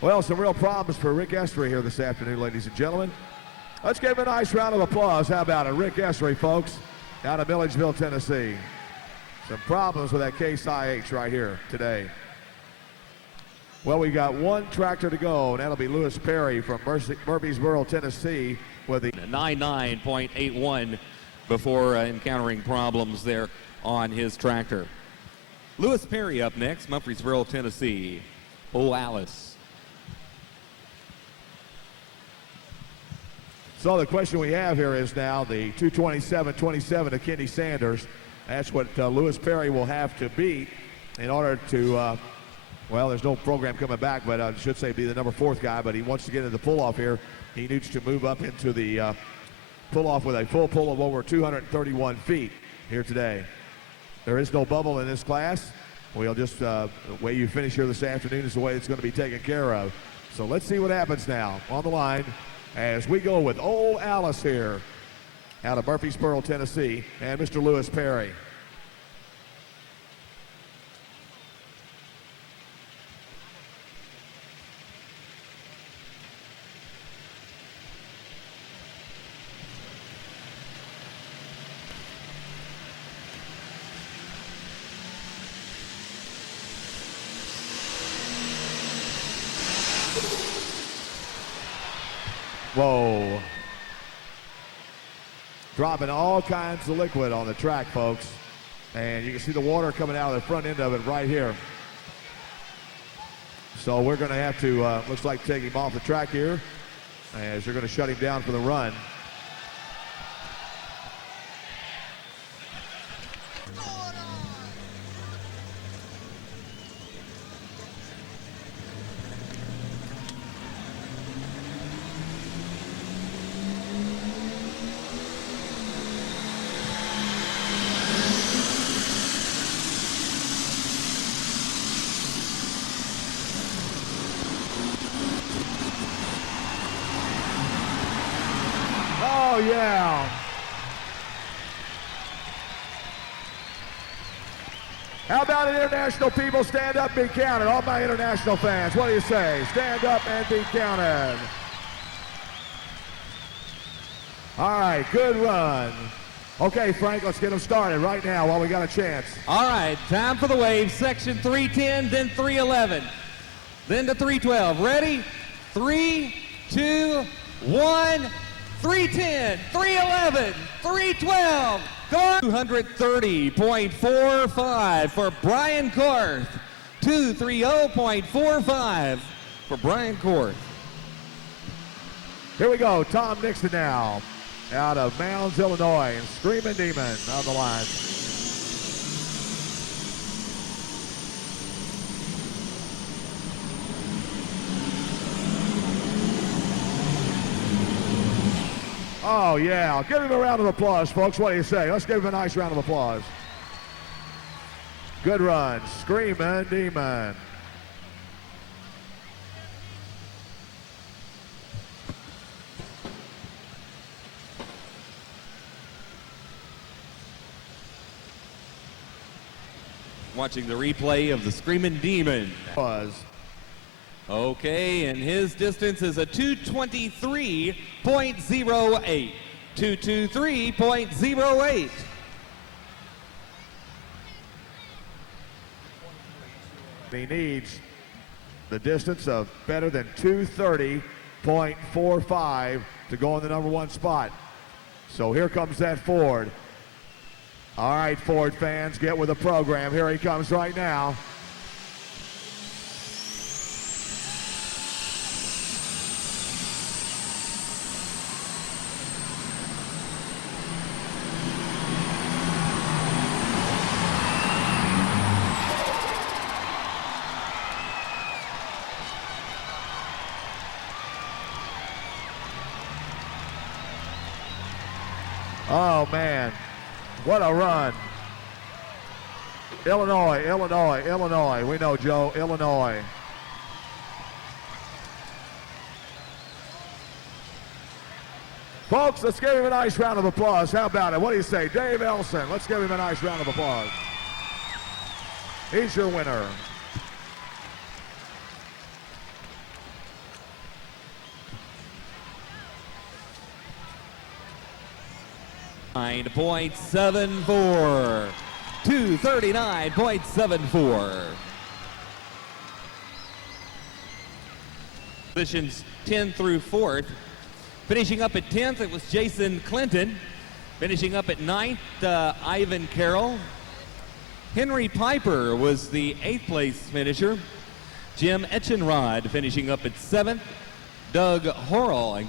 Well, some real problems for Rick Esri here this afternoon, ladies and gentlemen. Let's give him a nice round of applause. How about it? Rick Esri, folks, out of Milledgeville, Tennessee. Some problems with that Case IH right here today. Well, we got one tractor to go, and that'll be Lewis Perry from Murfreesboro, Tennessee, with the 99.81 before encountering problems there on his tractor. Lewis Perry up next, Murfreesboro, Tennessee. Old Alice. So the question we have here is now the 227.27 of Kenny Sanders. That's what Lewis Perry will have to beat in order to, well, there's no program coming back, but I should say be the number 4th guy, but he wants to get into the pull-off here. He needs to move up into the pull-off with a full pull of over 231 feet here today. There is no bubble in this class. We'll just, the way you finish here this afternoon is the way it's going to be taken care of. So let's see what happens now on the line as we go with Old Alice here out of Murfreesboro, Tennessee, and Mr. Lewis Perry. Whoa. Dropping all kinds of liquid on the track, folks. And you can see the water coming out of the front end of it right here. So we're going to have to, looks like, take him off the track here as you're going to shut him down for the run. Oh, yeah. How about it, international people? Stand up, be counted. All my international fans, what do you say? Stand up and be counted. All right, good run. Okay, Frank, let's get them started right now while we got a chance. All right, time for the wave. Section 310, then 311, then to 312. Ready? 3, 2, 1. 310, 311, 312. Go 230.45 for Brian Korth. 230.45 for Brian Korth. Here we go, Tom Nixon now out of Mounds, Illinois, and Screaming Demon on the line. Oh, yeah. Give him a round of applause, folks. What do you say? Let's give him a nice round of applause. Good run. Screaming Demon. Watching the replay of the Screaming Demon. Was. Okay, and his distance is a 223.08. 223.08. He needs the distance of better than 230.45 to go in the number 1 spot. So here comes that Ford. All right, Ford fans, get with the program. Here he comes right now. Oh, man. What a run. Illinois, Illinois, Illinois. We know, Joe, Illinois. Folks, let's give him a nice round of applause. How about it? What do you say? Dave Elson, let's give him a nice round of applause. He's your winner. .74. 239.74. positions 10 through 4th. Finishing up at 10th, it was Jason Clinton. Finishing up at 9th, Ivan Carroll. Henry Piper was the 8th place finisher. Jim Etchenrod finishing up at 7th. Doug Horrell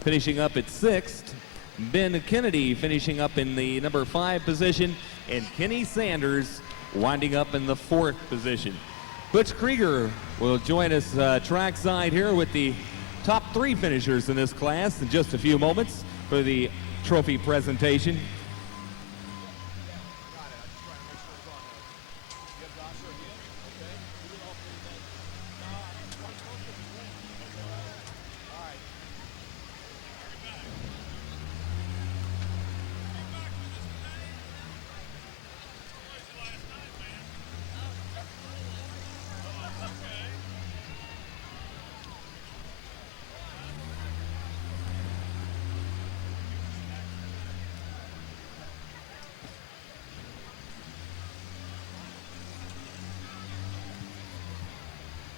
finishing up at 6th. Ben Kennedy finishing up in the number 5 position. And Kenny Sanders winding up in the 4th position. Butch Krieger will join us trackside here with the top 3 finishers in this class in just a few moments for the trophy presentation.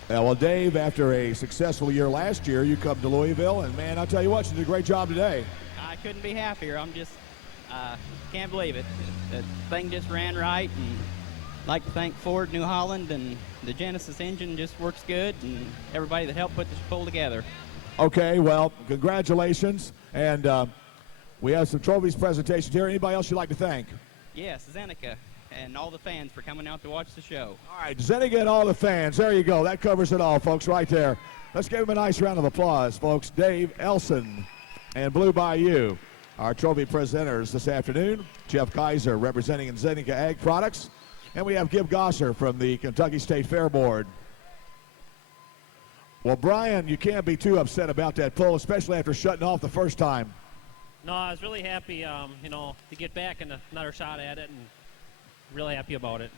Well, Dave, after a successful year last year, you come to Louisville, and man, I'll tell you what, you did a great job today. I couldn't be happier. I'm just, can't believe it. The thing just ran right, and I'd like to thank Ford New Holland, and the Genesis engine just works good, and everybody that helped put this pull together. Okay, well, congratulations, and we have some trophies presentations here. Anybody else you'd like to thank? Yes, Zeneca and all the fans for coming out to watch the show. All right, Zeneca and all the fans. There you go. That covers it all, folks, right there. Let's give him a nice round of applause, folks. Dave Elson and Blue Bayou, our trophy presenters this afternoon. Jeff Kaiser representing Zeneca Ag Products. And we have Gib Gosser from the Kentucky State Fair Board. Well, Brian, you can't be too upset about that pull, especially after shutting off the first time. No, I was really happy, to get back and another shot at it, and really happy about it.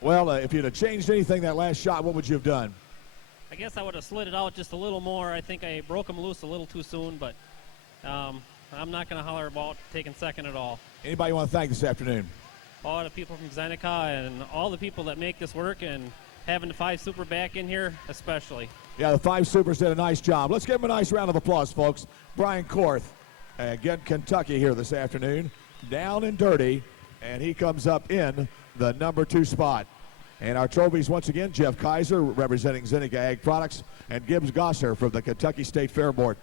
Well, if you'd have changed anything that last shot, what would you have done? I guess I would have slid it out just a little more. I think I broke him loose a little too soon, but I'm not going to holler about taking second at all. Anybody you want to thank this afternoon? All the people from Zeneca and all the people that make this work, and having the 5 Super back in here especially. Yeah, the 5 Supers did a nice job. Let's give them a nice round of applause, folks. Brian Korth, again, Kentucky here this afternoon, down and dirty, and he comes up in the number 2 spot. And our trophies, once again, Jeff Kaiser representing Zeneca Ag Products, and Gibbs Gosser from the Kentucky State Fair Board.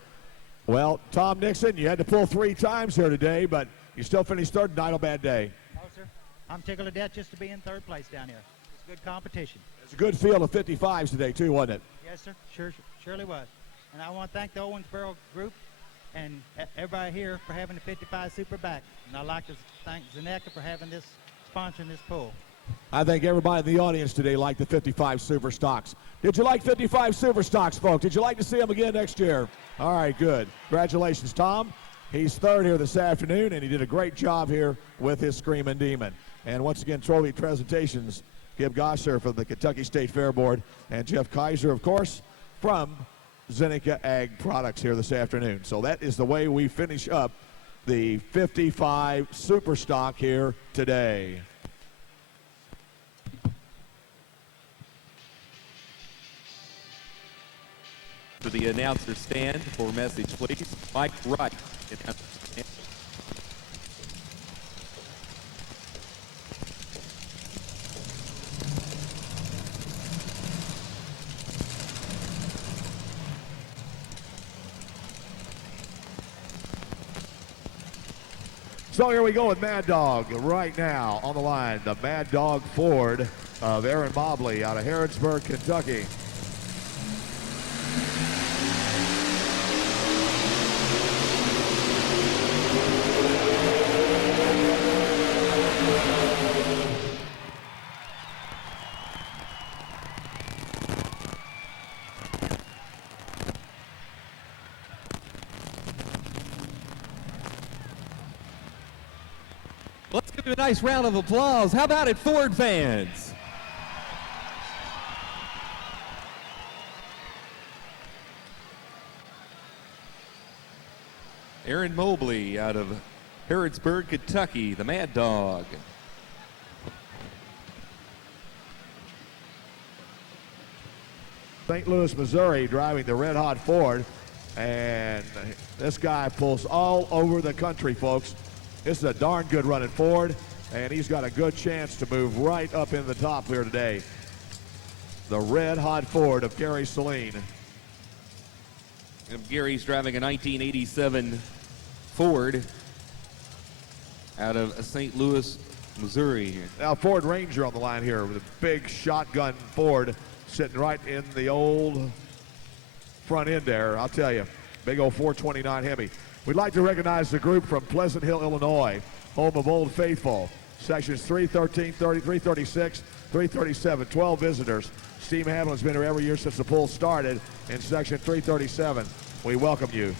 Well, Tom Nixon, you had to pull 3 times here today, but you still finished third. Not a bad day. No, sir. I'm tickled to death just to be in third place down here. It's good competition. It's a good field of 55s today, too, wasn't it? Yes, sir. Surely was. And I want to thank the Owensboro group and everybody here for having the 55 Super back. And I'd like to thank Zeneca for sponsoring this pull. I think everybody in the audience today liked the 55 Super Stocks. Did you like 55 Super Stocks, folks? Did you like to see them again next year? All right, good. Congratulations, Tom. He's third here this afternoon, and he did a great job here with his Screaming Demon. And once again, trophy presentations, Gib Gosser from the Kentucky State Fair Board, and Jeff Kaiser, of course, from Zeneca Ag Products here this afternoon. So that is the way we finish up the 55 Super Stock here today. To the announcer stand for message, please. Mike Wright, announcer stand. So here we go with Mad Dog right now on the line. The Mad Dog Ford of Aaron Mobley out of Harrodsburg, Kentucky. Let's give him a nice round of applause. How about it, Ford fans? Aaron Mobley out of Harrodsburg, Kentucky, the Mad Dog. St. Louis, Missouri, driving the red hot Ford. And this guy pulls all over the country, folks. This is a darn good running Ford, and he's got a good chance to move right up in the top here today. The red hot Ford of Gary Saline. And Gary's driving a 1987 Ford out of St. Louis, Missouri. Now Ford Ranger on the line here with a big shotgun Ford sitting right in the old front end there. I'll tell you, big old 429 Hemi. We'd like to recognize the group from Pleasant Hill, Illinois, home of Old Faithful. Sections 313, 33, 336, 337, 12 visitors. Steve Hamlin's been here every year since the poll started in section 337. We welcome you.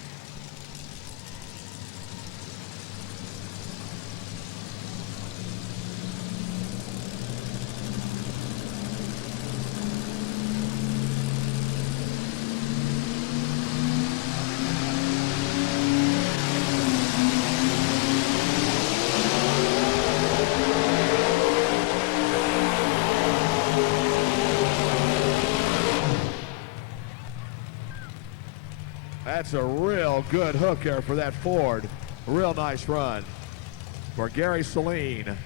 That's a real good hook there for that Ford. Real nice run for Gary Saline.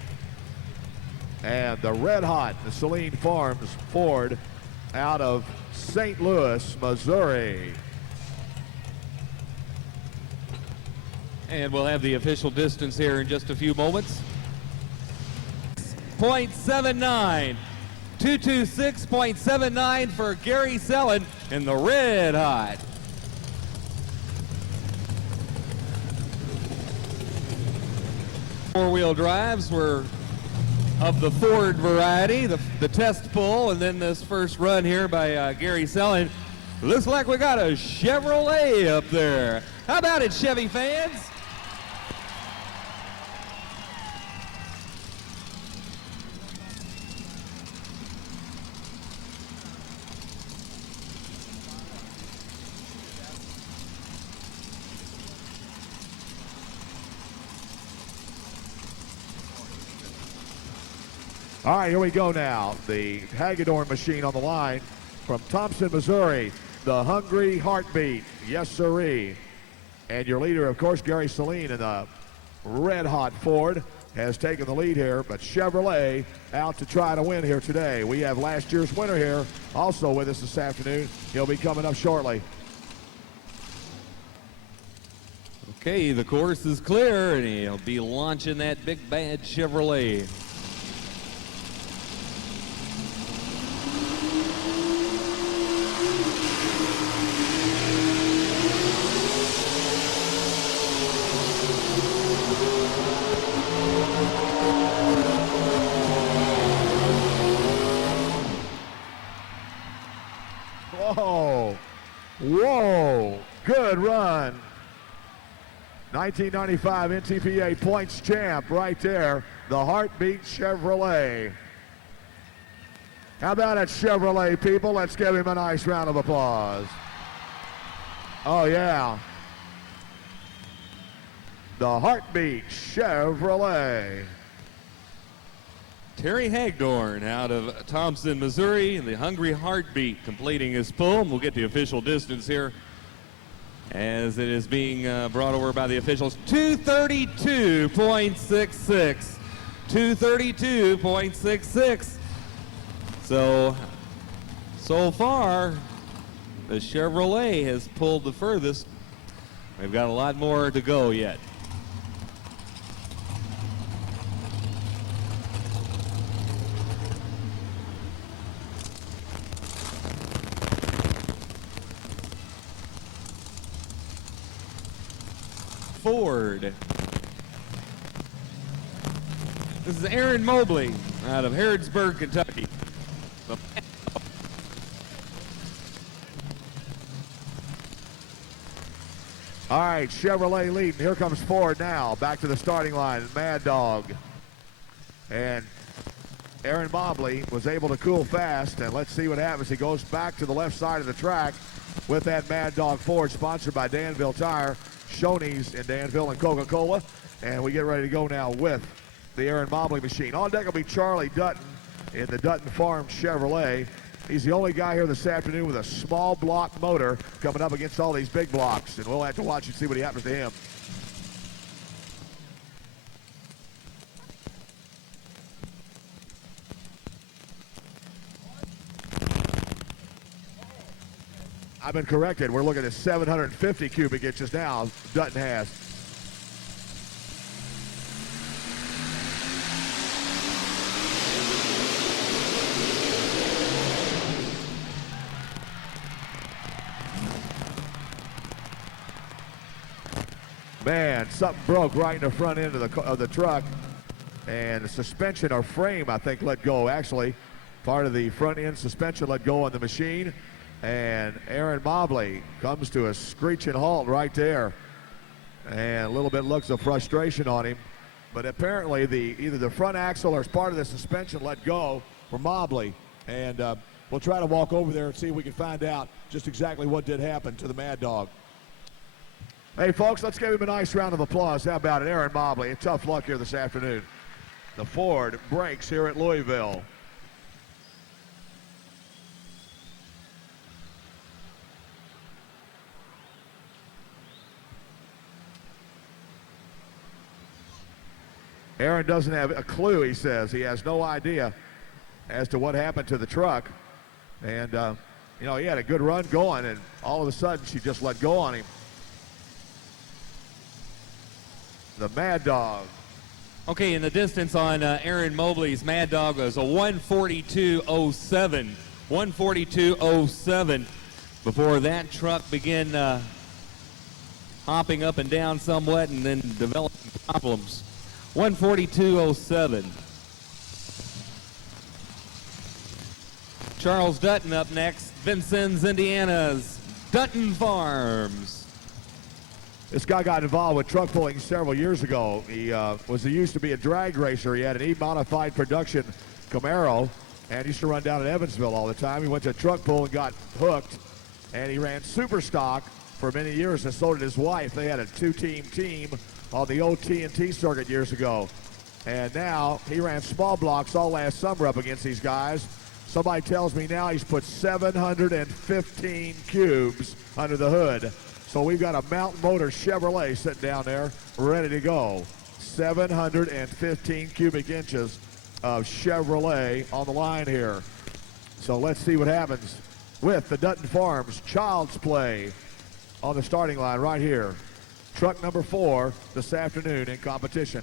And the red hot Saline Farms Ford out of St. Louis, Missouri. And we'll have the official distance here in just a few moments. 0.79. 226.79 for Gary Saline in the red hot. Four-wheel drives were of the Ford variety, the test pull, and then this first run here by Gary Saline. Looks like we got a Chevrolet up there. How about it, Chevy fans? All right, here we go now. The Hagedorn machine on the line from Thompson, Missouri. The Hungry Heartbeat. Yes, sirree. And your leader, of course, Gary Saline in the red hot Ford has taken the lead here, but Chevrolet out to try to win here today. We have last year's winner here also with us this afternoon. He'll be coming up shortly. Okay, the course is clear, and he'll be launching that big bad Chevrolet. Whoa, whoa, good run. 1995 NTPA points champ right there, the Heartbeat Chevrolet. How about it, Chevrolet people? Let's give him a nice round of applause. Oh yeah. The Heartbeat Chevrolet. Terry Hagedorn out of Thompson, Missouri, and the Hungry Heartbeat completing his pull. We'll get the official distance here as it is being brought over by the officials. 232.66. 232.66. So far, the Chevrolet has pulled the furthest. We've got a lot more to go yet. Ford. This is Aaron Mobley out of Harrodsburg, Kentucky. All right, Chevrolet leading. Here comes Ford now. Back to the starting line. Mad Dog. And Aaron Mobley was able to cool fast. And let's see what happens. He goes back to the left side of the track with that Mad Dog Ford, sponsored by Danville Tire, Shoney's in Danville, and Coca-Cola. And we get ready to go now with the Aaron Mobley machine. On deck will be Charlie Dutton in the Dutton Farm Chevrolet. He's the only guy here this afternoon with a small block motor coming up against all these big blocks, and we'll have to watch and see what happens to him. I've been corrected. We're looking at 750 cubic inches now, Dutton has. Man, something broke right in the front end of the truck, and the suspension or frame, I think, let go. Actually, part of the front end suspension let go on the machine, and Aaron Mobley comes to a screeching halt right there, and a little bit looks of frustration on him. But apparently, either the front axle or part of the suspension let go for Mobley, and we'll try to walk over there and see if we can find out just exactly what did happen to the Mad Dog. Hey, folks, let's give him a nice round of applause. How about it? Aaron Mobley, tough luck here this afternoon. The Ford breaks here at Louisville. Aaron doesn't have a clue, he says. He has no idea as to what happened to the truck. And, you know, he had a good run going, and all of a sudden she just let go on him. The Mad Dog. Okay, in the distance on Aaron Mobley's Mad Dog was a 142.07. 142.07 before that truck began hopping up and down somewhat and then developing problems. 142.07. Charles Dutton up next. Vincennes, Indiana's Dutton Farms. This guy got involved with truck pulling several years ago. He used to be a drag racer. He had an E-modified production Camaro and used to run down in Evansville all the time. He went to truck pull and got hooked, and he ran super stock for many years, and so did his wife. They had a two-team on the old TNT circuit years ago. And now he ran small blocks all last summer up against these guys. Somebody tells me now he's put 715 cubes under the hood. So we've got a Mountain Motors Chevrolet sitting down there ready to go. 715 cubic inches of Chevrolet on the line here. So let's see what happens with the Dutton Farms Child's Play on the starting line right here. Truck number 4 this afternoon in competition.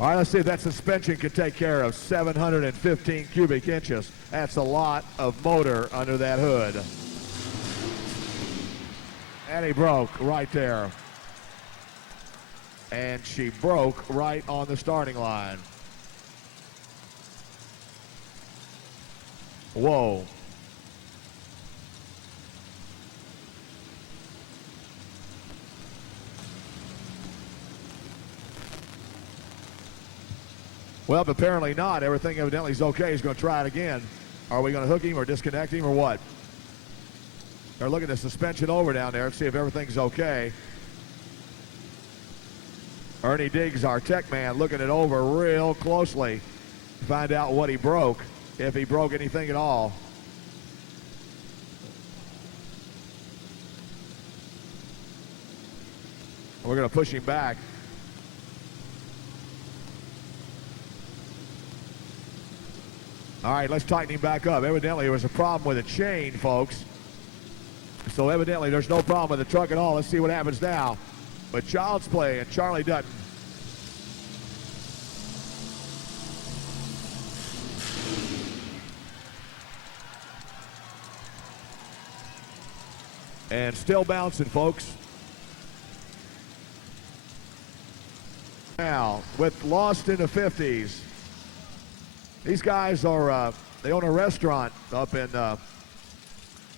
All right, let's see if that suspension can take care of 715 cubic inches. That's a lot of motor under that hood. And he broke right there. And she broke right on the starting line. Whoa. Well, apparently not. Everything evidently is okay. He's going to try it again. Are we going to hook him or disconnect him or what? They're looking at the suspension over down there and see if everything's okay. Ernie Diggs, our tech man, looking it over real closely to find out what he broke, if he broke anything at all. We're going to push him back. All right, let's tighten him back up. Evidently, there was a problem with the chain, folks. So evidently, there's no problem with the truck at all. Let's see what happens now. But Child's Play and Charlie Dutton. And still bouncing, folks. Now, with Lost in the 50s. These guys are, they own a restaurant up in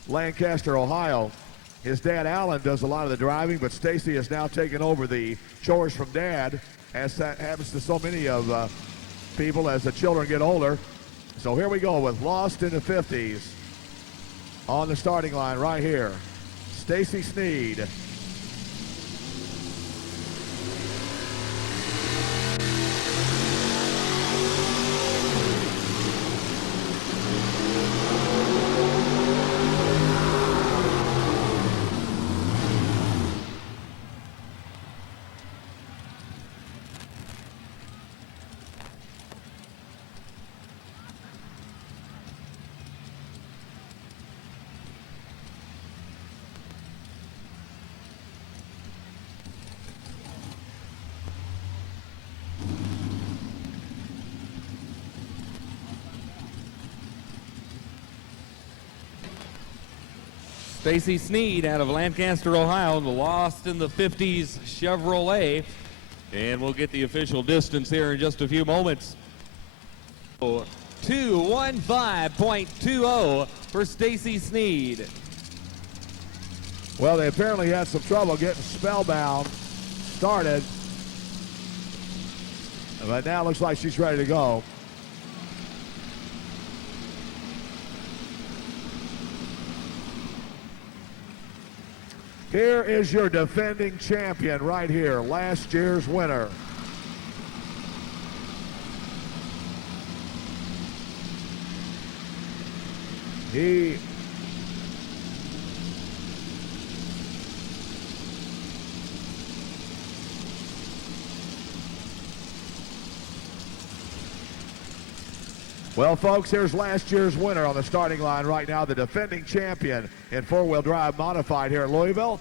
Lancaster, Ohio. His dad, Alan, does a lot of the driving, but Stacy has now taken over the chores from Dad, as that happens to so many of people as the children get older. So here we go with Lost in the 50s on the starting line right here. Stacy Sneed. Stacy Sneed out of Lancaster, Ohio, the Lost in the 50s Chevrolet. And we'll get the official distance here in just a few moments. 2:15.20 for Stacy Sneed. Well, they apparently had some trouble getting Spellbound started. But now it looks like she's ready to go. Here is your defending champion right here, last year's winner. Well, folks, here's last year's winner on the starting line right now, the defending champion in four-wheel drive modified here at Louisville.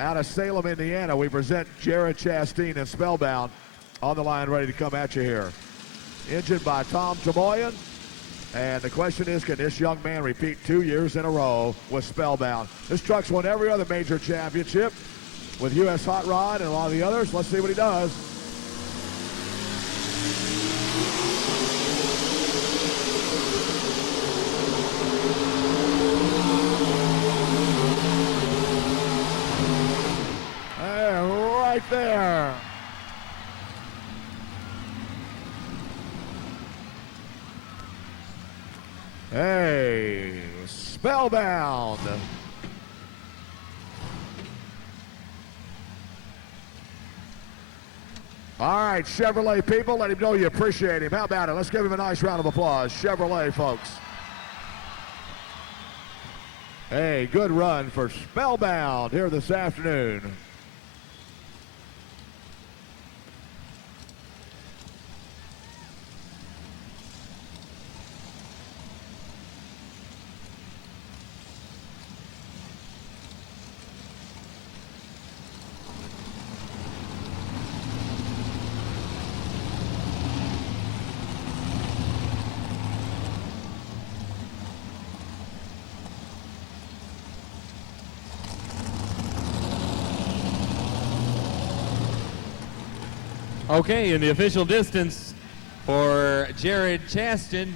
Out of Salem, Indiana, we present Jared Chastain and Spellbound on the line ready to come at you here. Engine by Tom Tamoyan. And the question is, can this young man repeat 2 years in a row with Spellbound? This truck's won every other major championship with U.S. Hot Rod and a lot of the others. Let's see what he does. Right there. Hey, Spellbound. All right, Chevrolet people, let him know you appreciate him. How about it? Let's give him a nice round of applause. Chevrolet, folks. Hey, good run for Spellbound here this afternoon. Okay, and the official distance for Jared Chastain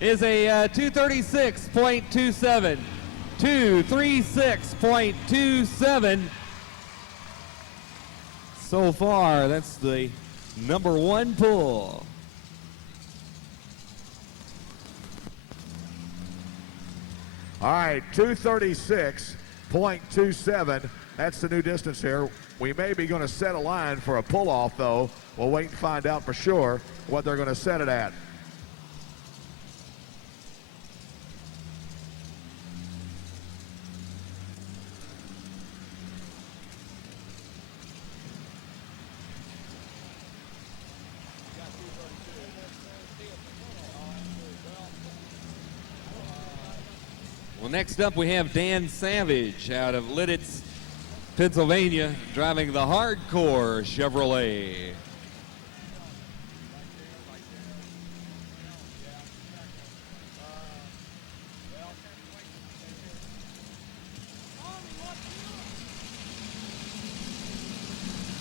is a 236.27. 236.27. So far, that's the number one pull. All right, 236.27. That's the new distance here. We may be going to set a line for a pull-off, though. We'll wait and find out for sure what they're going to set it at. Well, next up we have Dan Savage out of Lidditz, Pennsylvania, driving the Hardcore Chevrolet.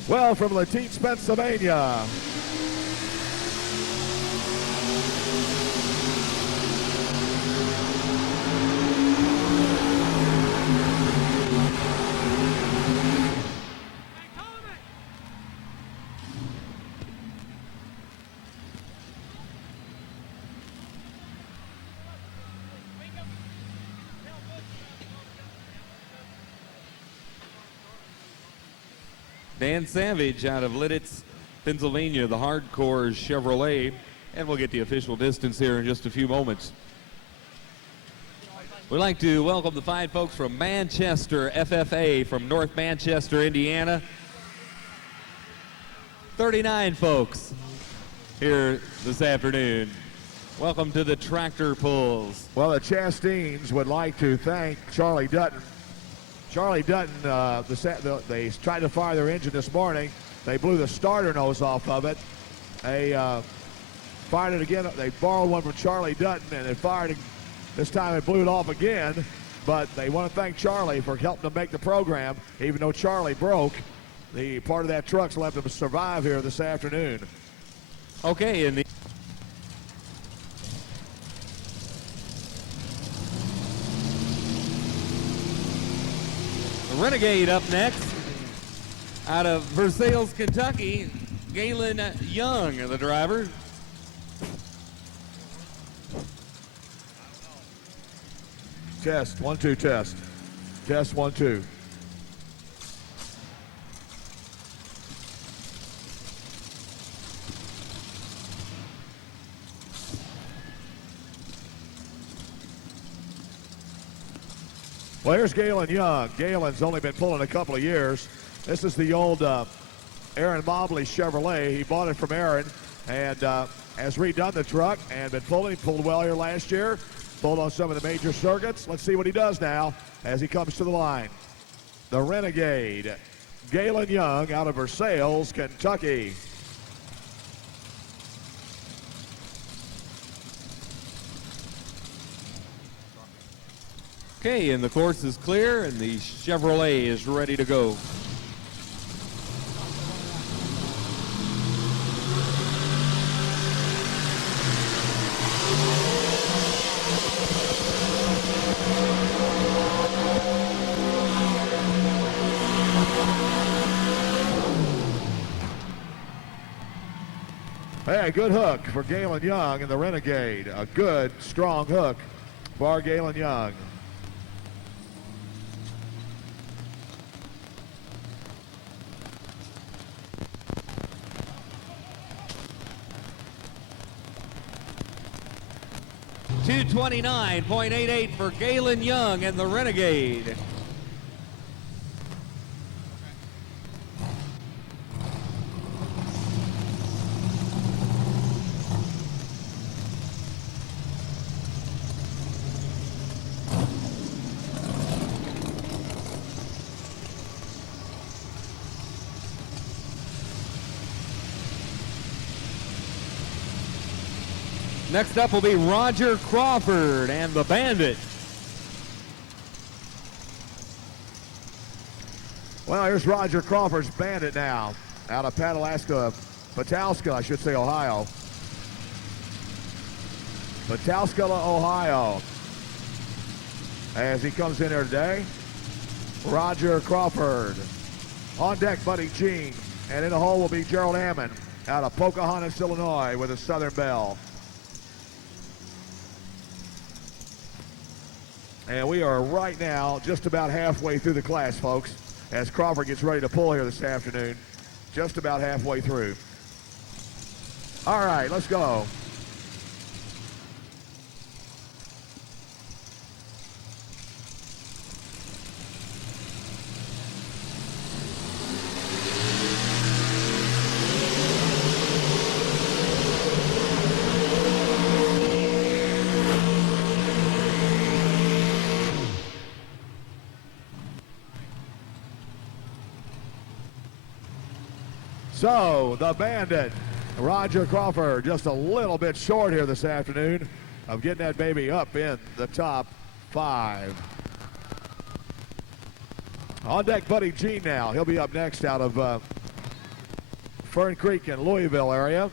Well, from Lidditz, Pennsylvania. Dan Savage out of Lidditz, Pennsylvania, the Hardcore Chevrolet. And we'll get the official distance here in just a few moments. We'd like to welcome the fine folks from Manchester FFA from North Manchester, Indiana. 39 folks here this afternoon. Welcome to the tractor pulls. Well, the Chastines would like to thank Charlie Dutton. Charlie Dutton, they tried to fire their engine this morning. They blew the starter nose off of it. They fired it again. They borrowed one from Charlie Dutton, and they fired it. This time they blew it off again. But they want to thank Charlie for helping them make the program, even though Charlie broke. The part of that truck's left them survive here this afternoon. Okay, and the Renegade up next. Out of Versailles, Kentucky, Galen Young, the driver. Test, 1, 2, test. Test, 1, 2. Well, here's Galen Young. Galen's only been pulling a couple of years. This is the old Aaron Mobley Chevrolet. He bought it from Aaron and has redone the truck and been pulling. He pulled well here last year, pulled on some of the major circuits. Let's see what he does now as he comes to the line. The Renegade, Galen Young out of Versailles, Kentucky. Okay, and the course is clear, and the Chevrolet is ready to go. Hey, good hook for Galen Young and the Renegade. A good, strong hook for Galen Young. .229.88 for Galen Young and the Renegade. Next up will be Roger Crawford and the Bandit. Well, here's Roger Crawford's Bandit now, out of Pataskala, I should say, Ohio. Pataskala, Ohio. As he comes in here today, Roger Crawford. On deck, Buddy Jean. And in the hole will be Gerald Ammon out of Pocahontas, Illinois with a Southern Belle. And we are right now just about halfway through the class, folks, as Crawford gets ready to pull here this afternoon. Just about halfway through. All right, let's go. So, the Bandit, Roger Crawford, just a little bit short here this afternoon of getting that baby up in the top 5. On deck, Buddy Jean now. He'll be up next out of Fern Creek in Louisville area,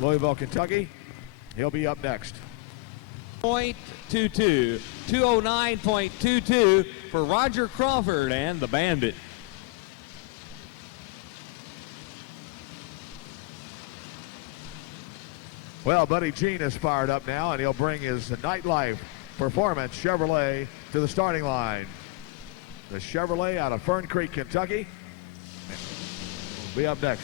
Louisville, Kentucky. He'll be up next. .22, 209.22 for Roger Crawford and the Bandit. Well, Buddy Jean is fired up now, and he'll bring his Nightlife Performance Chevrolet to the starting line. The Chevrolet out of Fern Creek, Kentucky. be up next.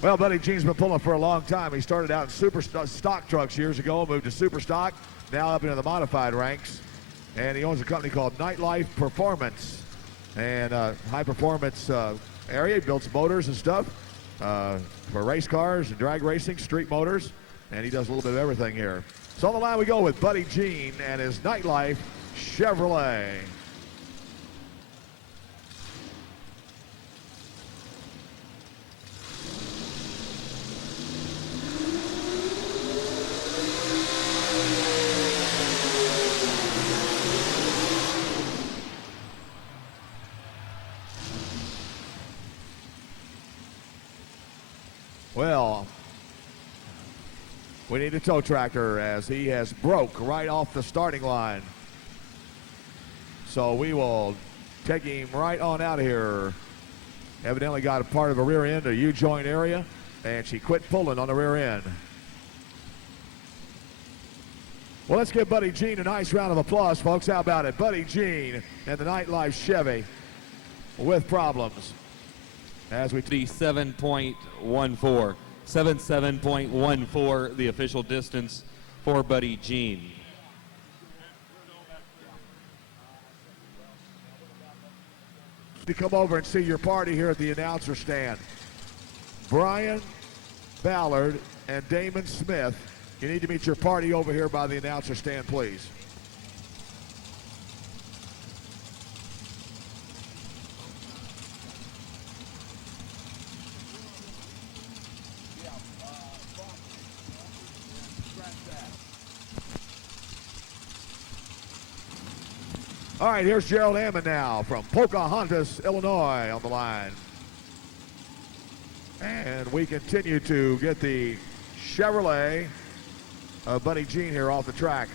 Well, Buddy Gene's been pulling for a long time. He started out in super stock trucks years ago, moved to super stock, now up into the modified ranks. And he owns a company called Nightlife Performance. And high performance area. He builds motors and stuff for race cars and drag racing, street motors. And he does a little bit of everything here. So on the line we go with Buddy Gene and his Nightlife Chevrolet. Well, we need a tow tractor as he has broke right off the starting line. So we will take him right on out of here. Evidently got a part of a rear end, a U-joint area, and she quit pulling on the rear end. Well, let's give Buddy Gene a nice round of applause, folks. How about it? Buddy Gene and the Nightlife Chevy with problems. As we 7.14. 77.14, the official distance for Buddy Gene. To come over and see your party here at the announcer stand. Brian Ballard and Damon Smith, you need to meet your party over here by the announcer stand, please. All right, here's Gerald Hammond now from Pocahontas, Illinois on the line. And we continue to get the Chevrolet of Buddy Gene here off the track.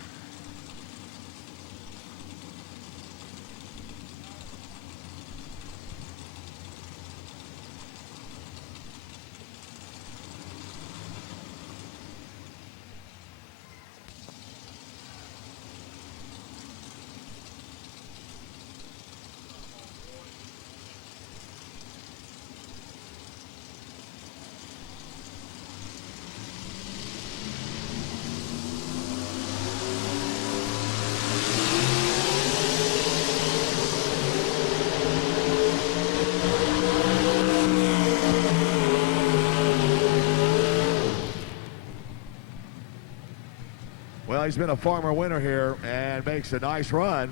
Well, he's been a former winner here and makes a nice run,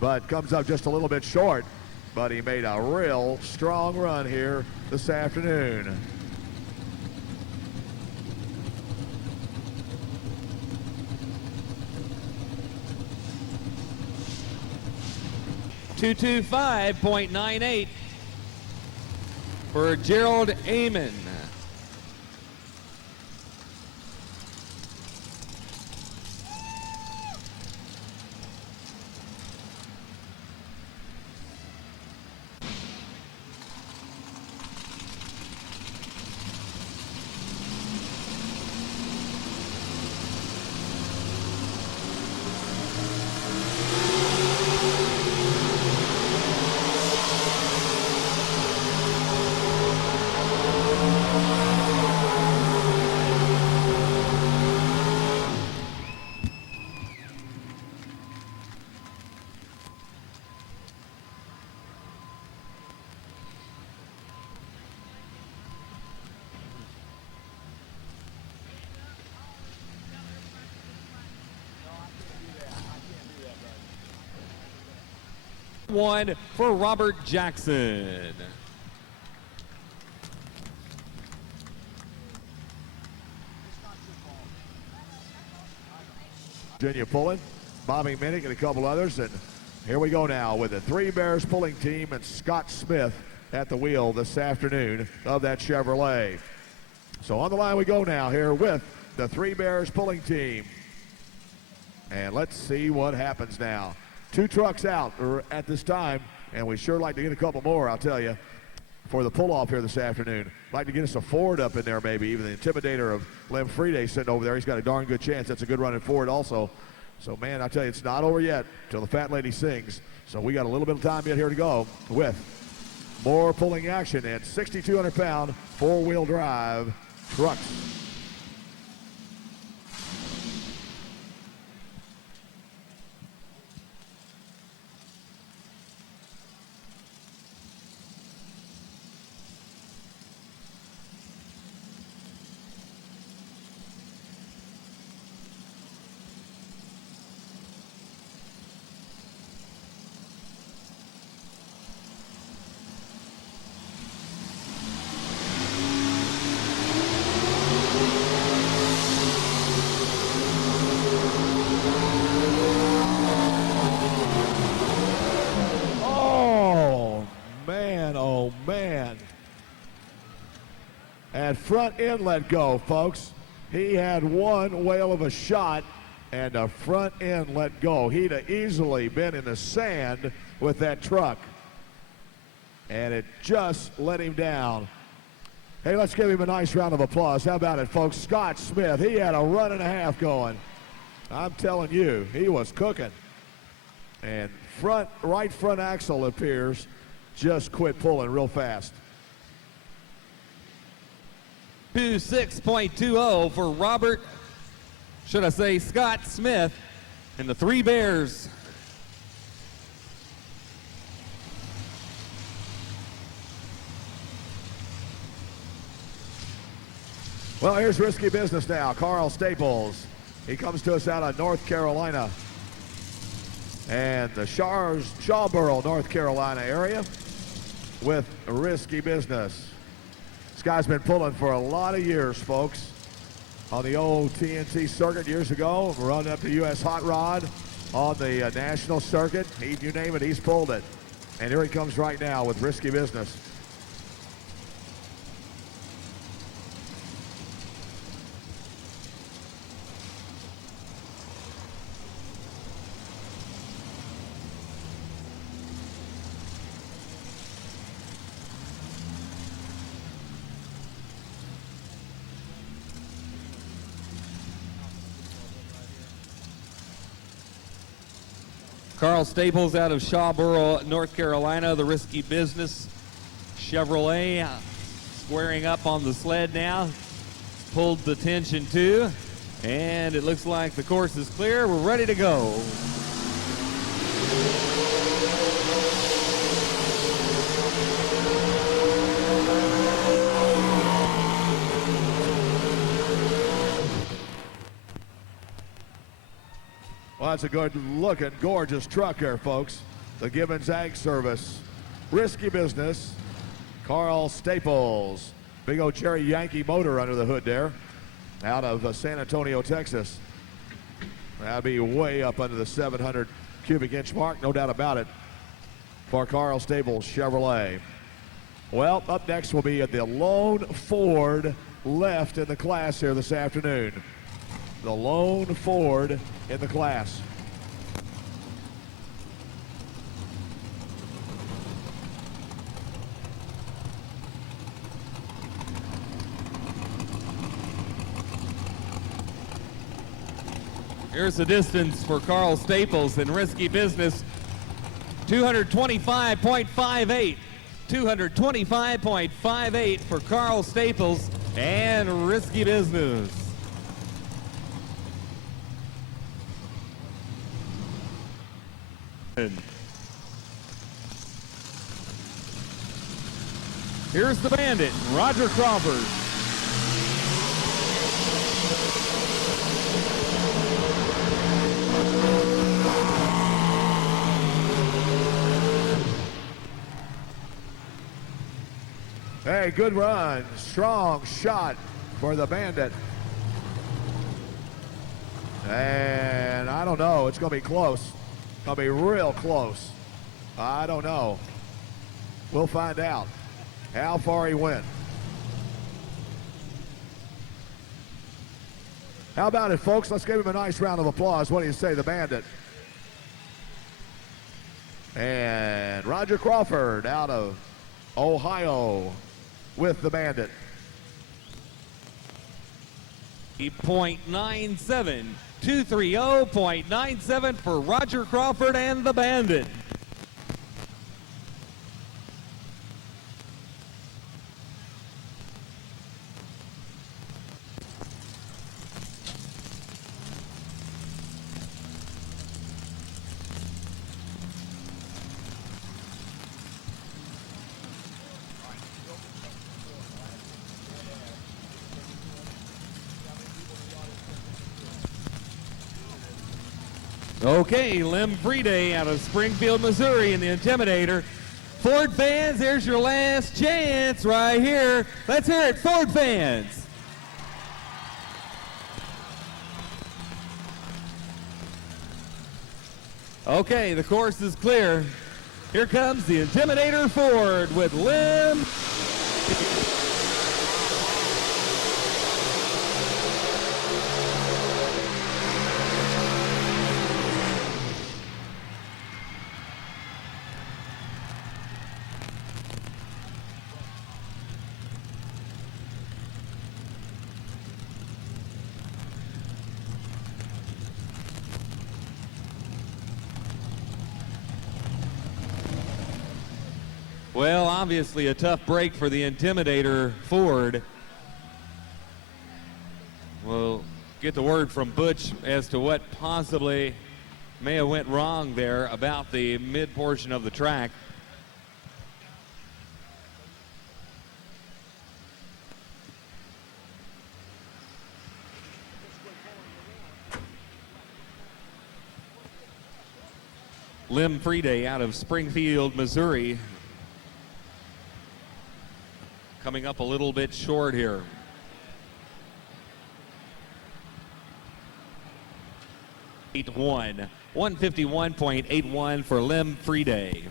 but comes up just a little bit short. But he made a real strong run here this afternoon. .225.98 for Gerald Amon. One for Robert Jackson. Virginia pulling, Bobby Minnick and a couple others. And here we go now with the Three Bears pulling team and Scott Smith at the wheel this afternoon of that Chevrolet. So on the line we go now here with the Three Bears pulling team. And let's see what happens now. 2 trucks out at this time, and we sure like to get a couple more, I'll tell you, for the pull-off here this afternoon. Like to get us a Ford up in there maybe, even the Intimidator of Lem Friede sitting over there. He's got a darn good chance. That's a good running Ford also. So, man, I tell you, it's not over yet till the fat lady sings. So we got a little bit of time yet here to go with more pulling action and 6,200-pound four-wheel drive trucks. Oh, man. At front inlet go, folks. He had one whale of a shot and a front end let go. He'd have easily been in the sand with that truck. And it just let him down. Hey, let's give him a nice round of applause. How about it, folks? Scott Smith, he had a run and a half going. I'm telling you, he was cooking. And right front axle appears just quit pulling real fast. 26.20 for Scott Smith and the Three Bears. Well, here's risky business now. Carl Staples. He comes to us out of North Carolina and the Shawboro, North Carolina area with risky business. This guy's been pulling for a lot of years, folks. On the old TNT circuit years ago, running up to U.S. Hot Rod on the national circuit. You name it, he's pulled it. And here he comes right now with risky business. Carl Staples out of Shawboro, North Carolina, the risky business Chevrolet squaring up on the sled now. Pulled the tension too, and it looks like the course is clear. We're ready to go. Well, that's a good-looking, gorgeous truck here, folks. The Gibbons Ag Service. Risky business. Carl Staples. Big old Cherry Yankee motor under the hood there. Out of San Antonio, Texas. That'll be way up under the 700 cubic inch mark, no doubt about it, for Carl Staples Chevrolet. Well, up next will be the lone Ford left in the class here this afternoon. The lone Ford in the class. Here's the distance for Carl Staples in risky business. 225.58. 225.58 for Carl Staples and risky business. Here's the Bandit, Roger Crawford. Hey, good run. Strong shot for the Bandit. And I don't know. It's going to be close. Going to be real close. I don't know. We'll find out how far he went. How about it, folks? Let's give him a nice round of applause. What do you say, the Bandit? And Roger Crawford out of Ohio with the Bandit. 0.97, 230.97 for Roger Crawford and the Bandit. Okay, Lem Friday out of Springfield, Missouri in the Intimidator. Ford fans, there's your last chance right here. Let's hear it, Ford fans. Okay, the course is clear. Here comes the Intimidator Ford with Lem. Well, obviously a tough break for the Intimidator Ford. We'll get the word from Butch as to what possibly may have went wrong there about the mid portion of the track. Lem Friday out of Springfield, Missouri. Coming up a little bit short here. Eight 151.81 for Lem Friday.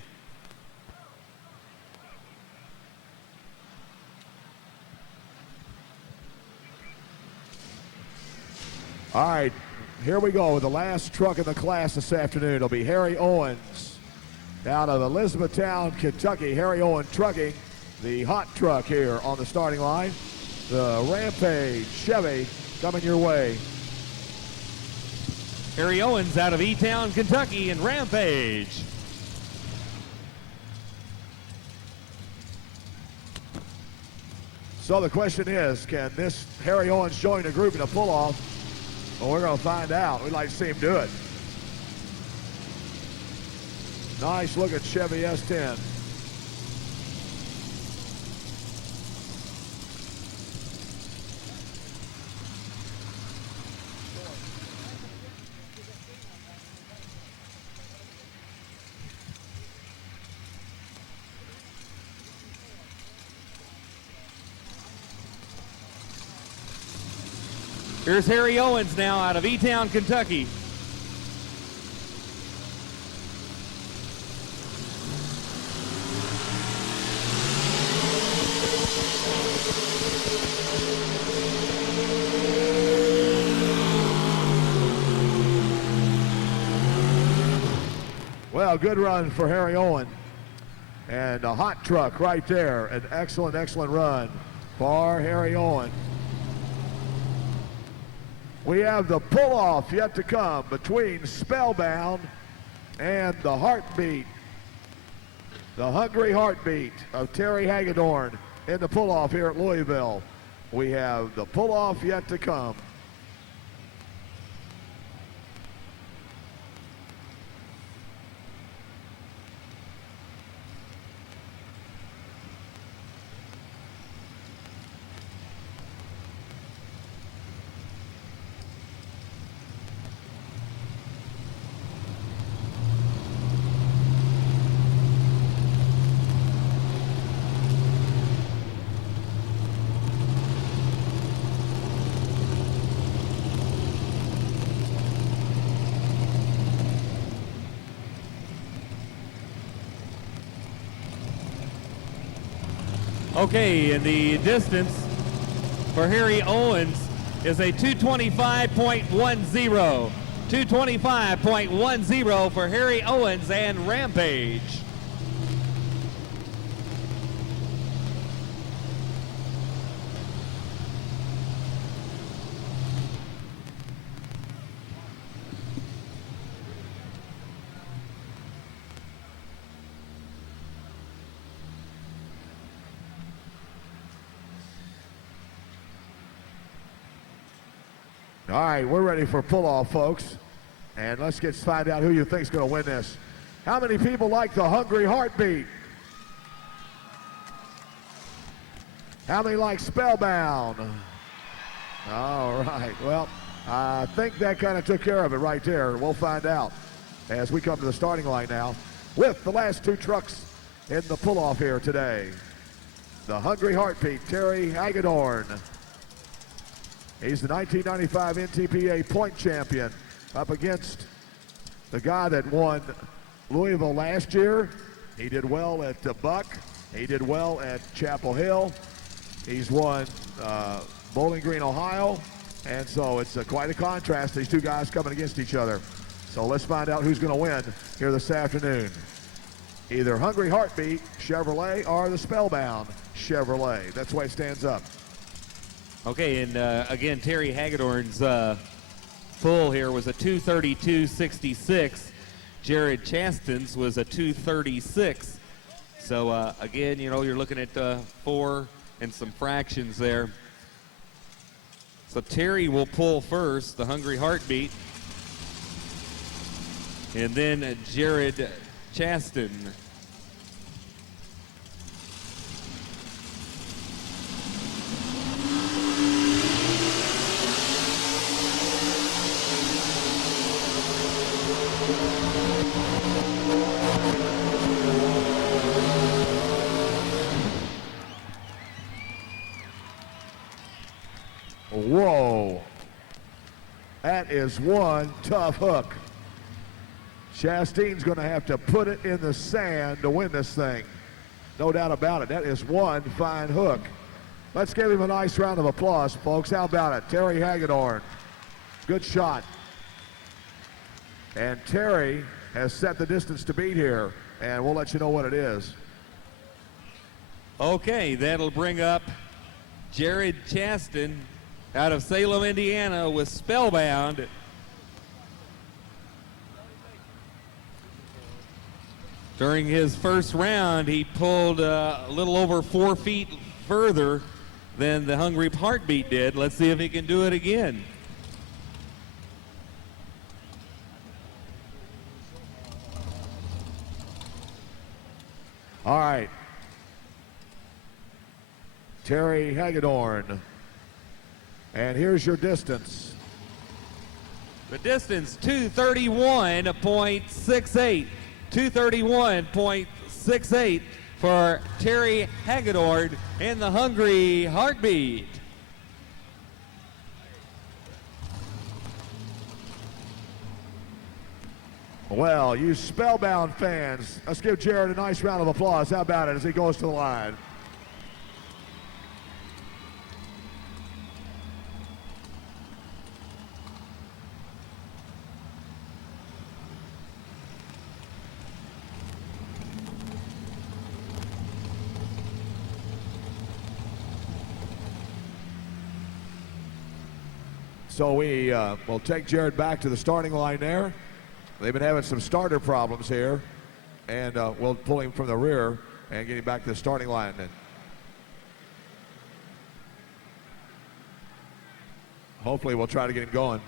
All right, here we go with the last truck in the class this afternoon. It'll be Harry Owens out of Elizabethtown, Kentucky. Harry Owens Trucking, the hot truck here on the starting line. The Rampage Chevy coming your way. Harry Owens out of E-Town, Kentucky in Rampage. So the question is, can this Harry Owens join the group in a pull-off? Well, we're going to find out. We'd like to see him do it. Nice looking Chevy S10. Here's Harry Owens now out of E-Town, Kentucky. Well, good run for Harry Owen. And a hot truck right there. An excellent, excellent run for Harry Owen. We have the pull-off yet to come between Spellbound and the Heartbeat. The Hungry Heartbeat of Terry Hagedorn in the pull-off here at Louisville. We have the pull-off yet to come. Okay, and the distance for Harry Owens is a 225.10. 225.10 for Harry Owens and Rampage. All right, we're ready for pull-off, folks. And let's find out who you think's going to win this. How many people like the Hungry Heartbeat? How many like Spellbound? All right, well, I think that kind of took care of it right there. We'll find out as we come to the starting line now with the last two trucks in the pull-off here today. The Hungry Heartbeat, Terry Hagedorn. He's the 1995 NTPA point champion up against the guy that won Louisville last year. He did well at Buck. He did well at Chapel Hill. He's won Bowling Green, Ohio. And so it's quite a contrast, these two guys coming against each other. So let's find out who's going to win here this afternoon. Either Hungry Heartbeat Chevrolet or the Spellbound Chevrolet. That's the way it stands up. Okay, and again, Terry Hagedorn's full here was a 232.66. Jared Chasten's was a 236. So again, you know, you're looking at 4 and some fractions there. So Terry will pull first, the Hungry Heartbeat. And then Jared Chasten. Whoa, that is one tough hook. Chastain's going to have to put it in the sand to win this thing. No doubt about it. That is one fine hook. Let's give him a nice round of applause, folks. How about it? Terry Hagedorn. Good shot. And Terry has set the distance to beat here, and we'll let you know what it is. Okay, that'll bring up Jared Chasten out of Salem, Indiana with Spellbound. During his first round, he pulled a little over 4 feet further than the Hungry Heartbeat did. Let's see if he can do it again. All right. Terry Hagedorn. And here's your distance. The distance, 231.68. 231.68 for Terry Hagedorn in the Hungry Heartbeat. Well, you Spellbound fans, let's give Jared a nice round of applause. How about it as he goes to the line? So we will take Jared back to the starting line there. They've been having some starter problems here, and we'll pull him from the rear and get him back to the starting line. And hopefully we'll try to get him going.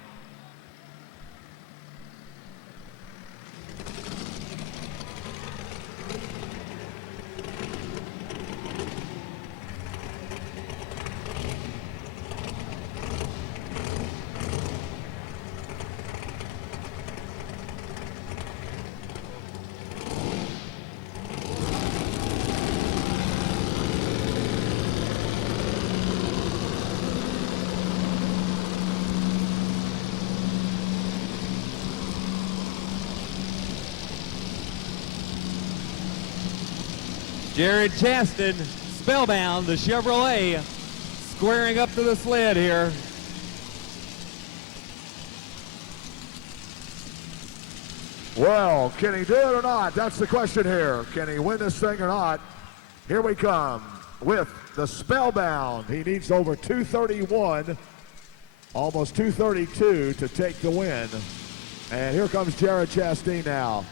Jared Chasten Spellbound, the Chevrolet, squaring up to the sled here. Well, can he do it or not? That's the question here. Can he win this thing or not? Here we come with the Spellbound. He needs over 231, almost 232 to take the win. And here comes Jared Chastain now.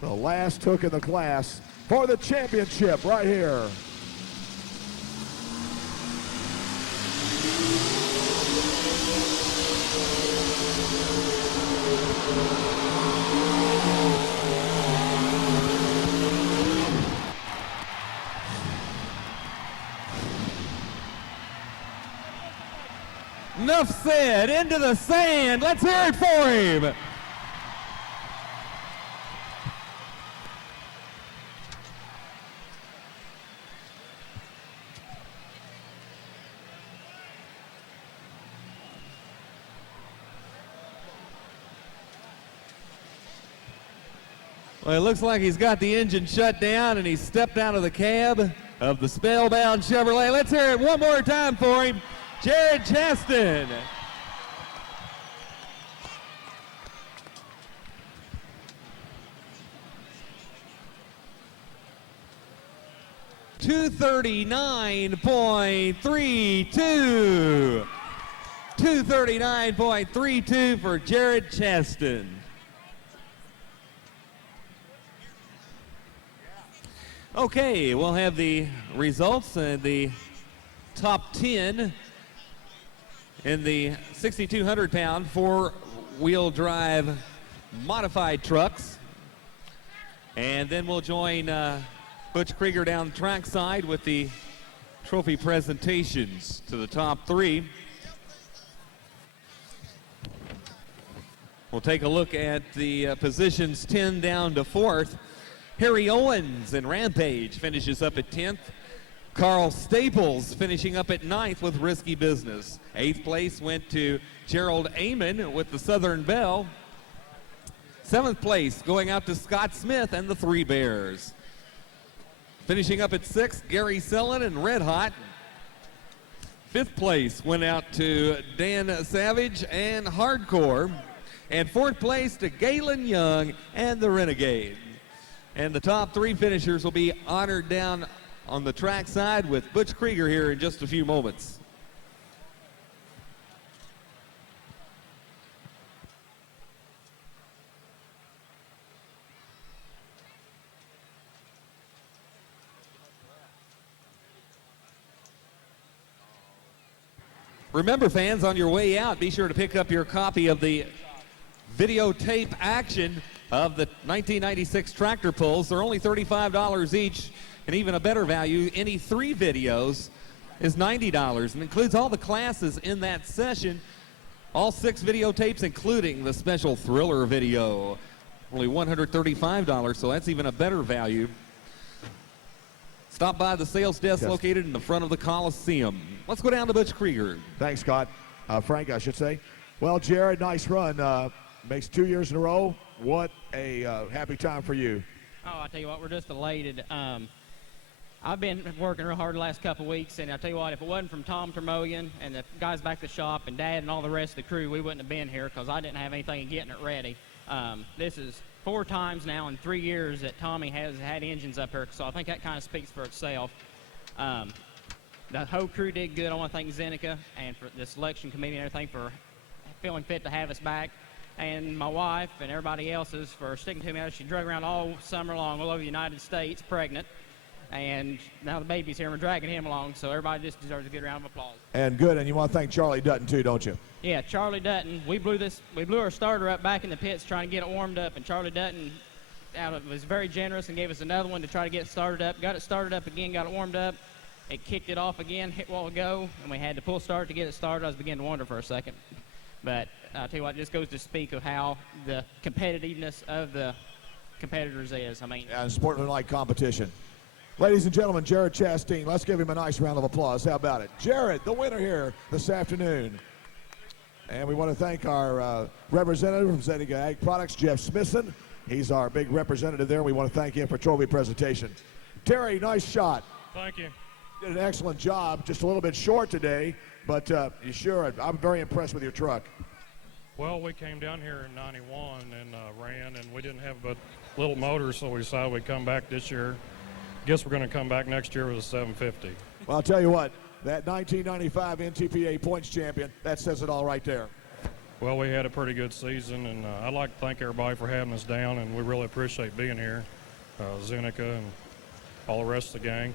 The last hook in the class for the championship right here. Enough said, into the sand. Let's hear it for him. Well, it looks like he's got the engine shut down and he stepped out of the cab of the Spellbound Chevrolet. Let's hear it one more time for him. Jared Chastain. $239.32. 239.32 for Jared Chastain. Okay, we'll have the results and the top 10 in the 6,200-pound four-wheel drive modified trucks. And then we'll join Butch Krieger down the track side with the trophy presentations to the top three. We'll take a look at the positions 10 down to 4th. Harry Owens in Rampage finishes up at 10th. Carl Staples finishing up at 9th with Risky Business. 8th place went to Gerald Amon with the Southern Belle. 7th place going out to Scott Smith and the Three Bears. Finishing up at 6th, Gary Sellen and Red Hot. 5th place went out to Dan Savage and Hardcore. And 4th place to Galen Young and the Renegade. And the top three finishers will be honored down on the track side with Butch Krieger here in just a few moments. Remember, fans, on your way out, be sure to pick up your copy of the videotape action of the 1996 tractor pulls. They're only $35 each. And even a better value, any 3 videos is $90 and includes all the classes in that session. All 6 videotapes, including the special thriller video. Only $135, so that's even a better value. Stop by the sales desk located in the front of the Coliseum. Let's go down to Butch Krieger. Thanks, Scott. Frank, I should say. Well, Jared, nice run. Makes 2 years in a row. What a happy time for you. Oh, I tell you what, we're just elated. I've been working real hard the last couple weeks, and I tell you what, if it wasn't from Tom Termogan and the guys back at the shop and Dad and all the rest of the crew, we wouldn't have been here because I didn't have anything in getting it ready. This is 4 times now in 3 years that Tommy has had engines up here, so I think that kind of speaks for itself. The whole crew did good. I want to thank Zeneca and for the selection committee and everything for feeling fit to have us back. And my wife and everybody else's for sticking to me. She drug around all summer long all over the United States, pregnant. And now the baby's here and we're dragging him along, so everybody just deserves a good round of applause. And good, and you want to thank Charlie Dutton too, don't you? Yeah, Charlie Dutton. We blew our starter up back in the pits trying to get it warmed up, and Charlie Dutton was very generous and gave us another one to try to get it started up. Got it started up again, got it warmed up. It kicked it off again, hit while ago, and we had to pull start to get it started. I was beginning to wonder for a second. But I'll tell you what, it just goes to speak of how the competitiveness of the competitors is. I mean, and sportsmanlike competition. Ladies and gentlemen, Jared Chastain, let's give him a nice round of applause. How about it? Jared, the winner here this afternoon. And we want to thank our representative from Zeneca Ag Products, Jeff Smithson. He's our big representative there. We want to thank him for trophy presentation. Terry, nice shot. Thank you. did an excellent job, just a little bit short today, but I'm very impressed with your truck. Well, we came down here in 91 and ran, and we didn't have but little motors, so we decided we'd come back this year. Guess we're going to come back next year with a 750. Well, I'll tell you what, that 1995 NTPA points champion, that says it all right there. Well, we had a pretty good season, and I'd like to thank everybody for having us down, and we really appreciate being here. Zeneca and all the rest of the gang.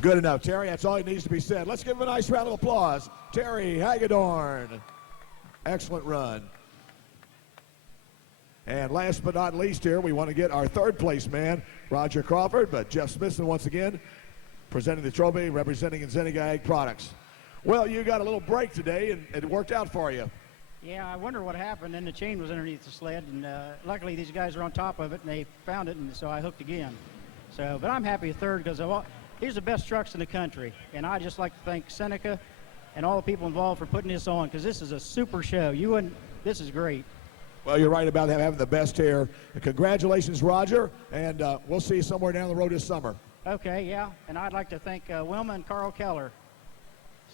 Good enough, Terry. That's all it needs to be said. Let's give him a nice round of applause. Terry Hagedorn. Excellent run. And last but not least here, we want to get our third place man, Roger Crawford, but Jeff Smithson once again presenting the trophy, representing Zeneca Ag Products. Well, you got a little break today, and it worked out for you. Yeah, I wonder what happened, and the chain was underneath the sled, and luckily these guys are on top of it, and they found it, and so I hooked again. So, but I'm happy with third because these are the best trucks in the country, and I'd just like to thank Zeneca and all the people involved for putting this on, because this is a super show. This is great. Well, you're right about having the best here. Congratulations, Roger, and we'll see you somewhere down the road this summer. Okay, yeah, and I'd like to thank Wilma and Carl Keller.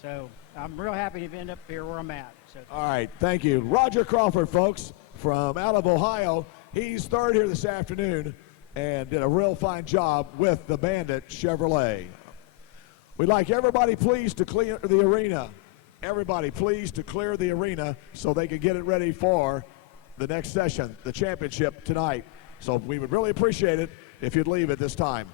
So I'm real happy to end up here where I'm at. So. All right, thank you. Roger Crawford, folks, from out of Ohio. He's third here this afternoon and did a real fine job with the Bandit Chevrolet. We'd like everybody please to clear the arena. Everybody please to clear the arena so they can get it ready for the next session, the championship tonight. So we would really appreciate it if you'd leave at this time.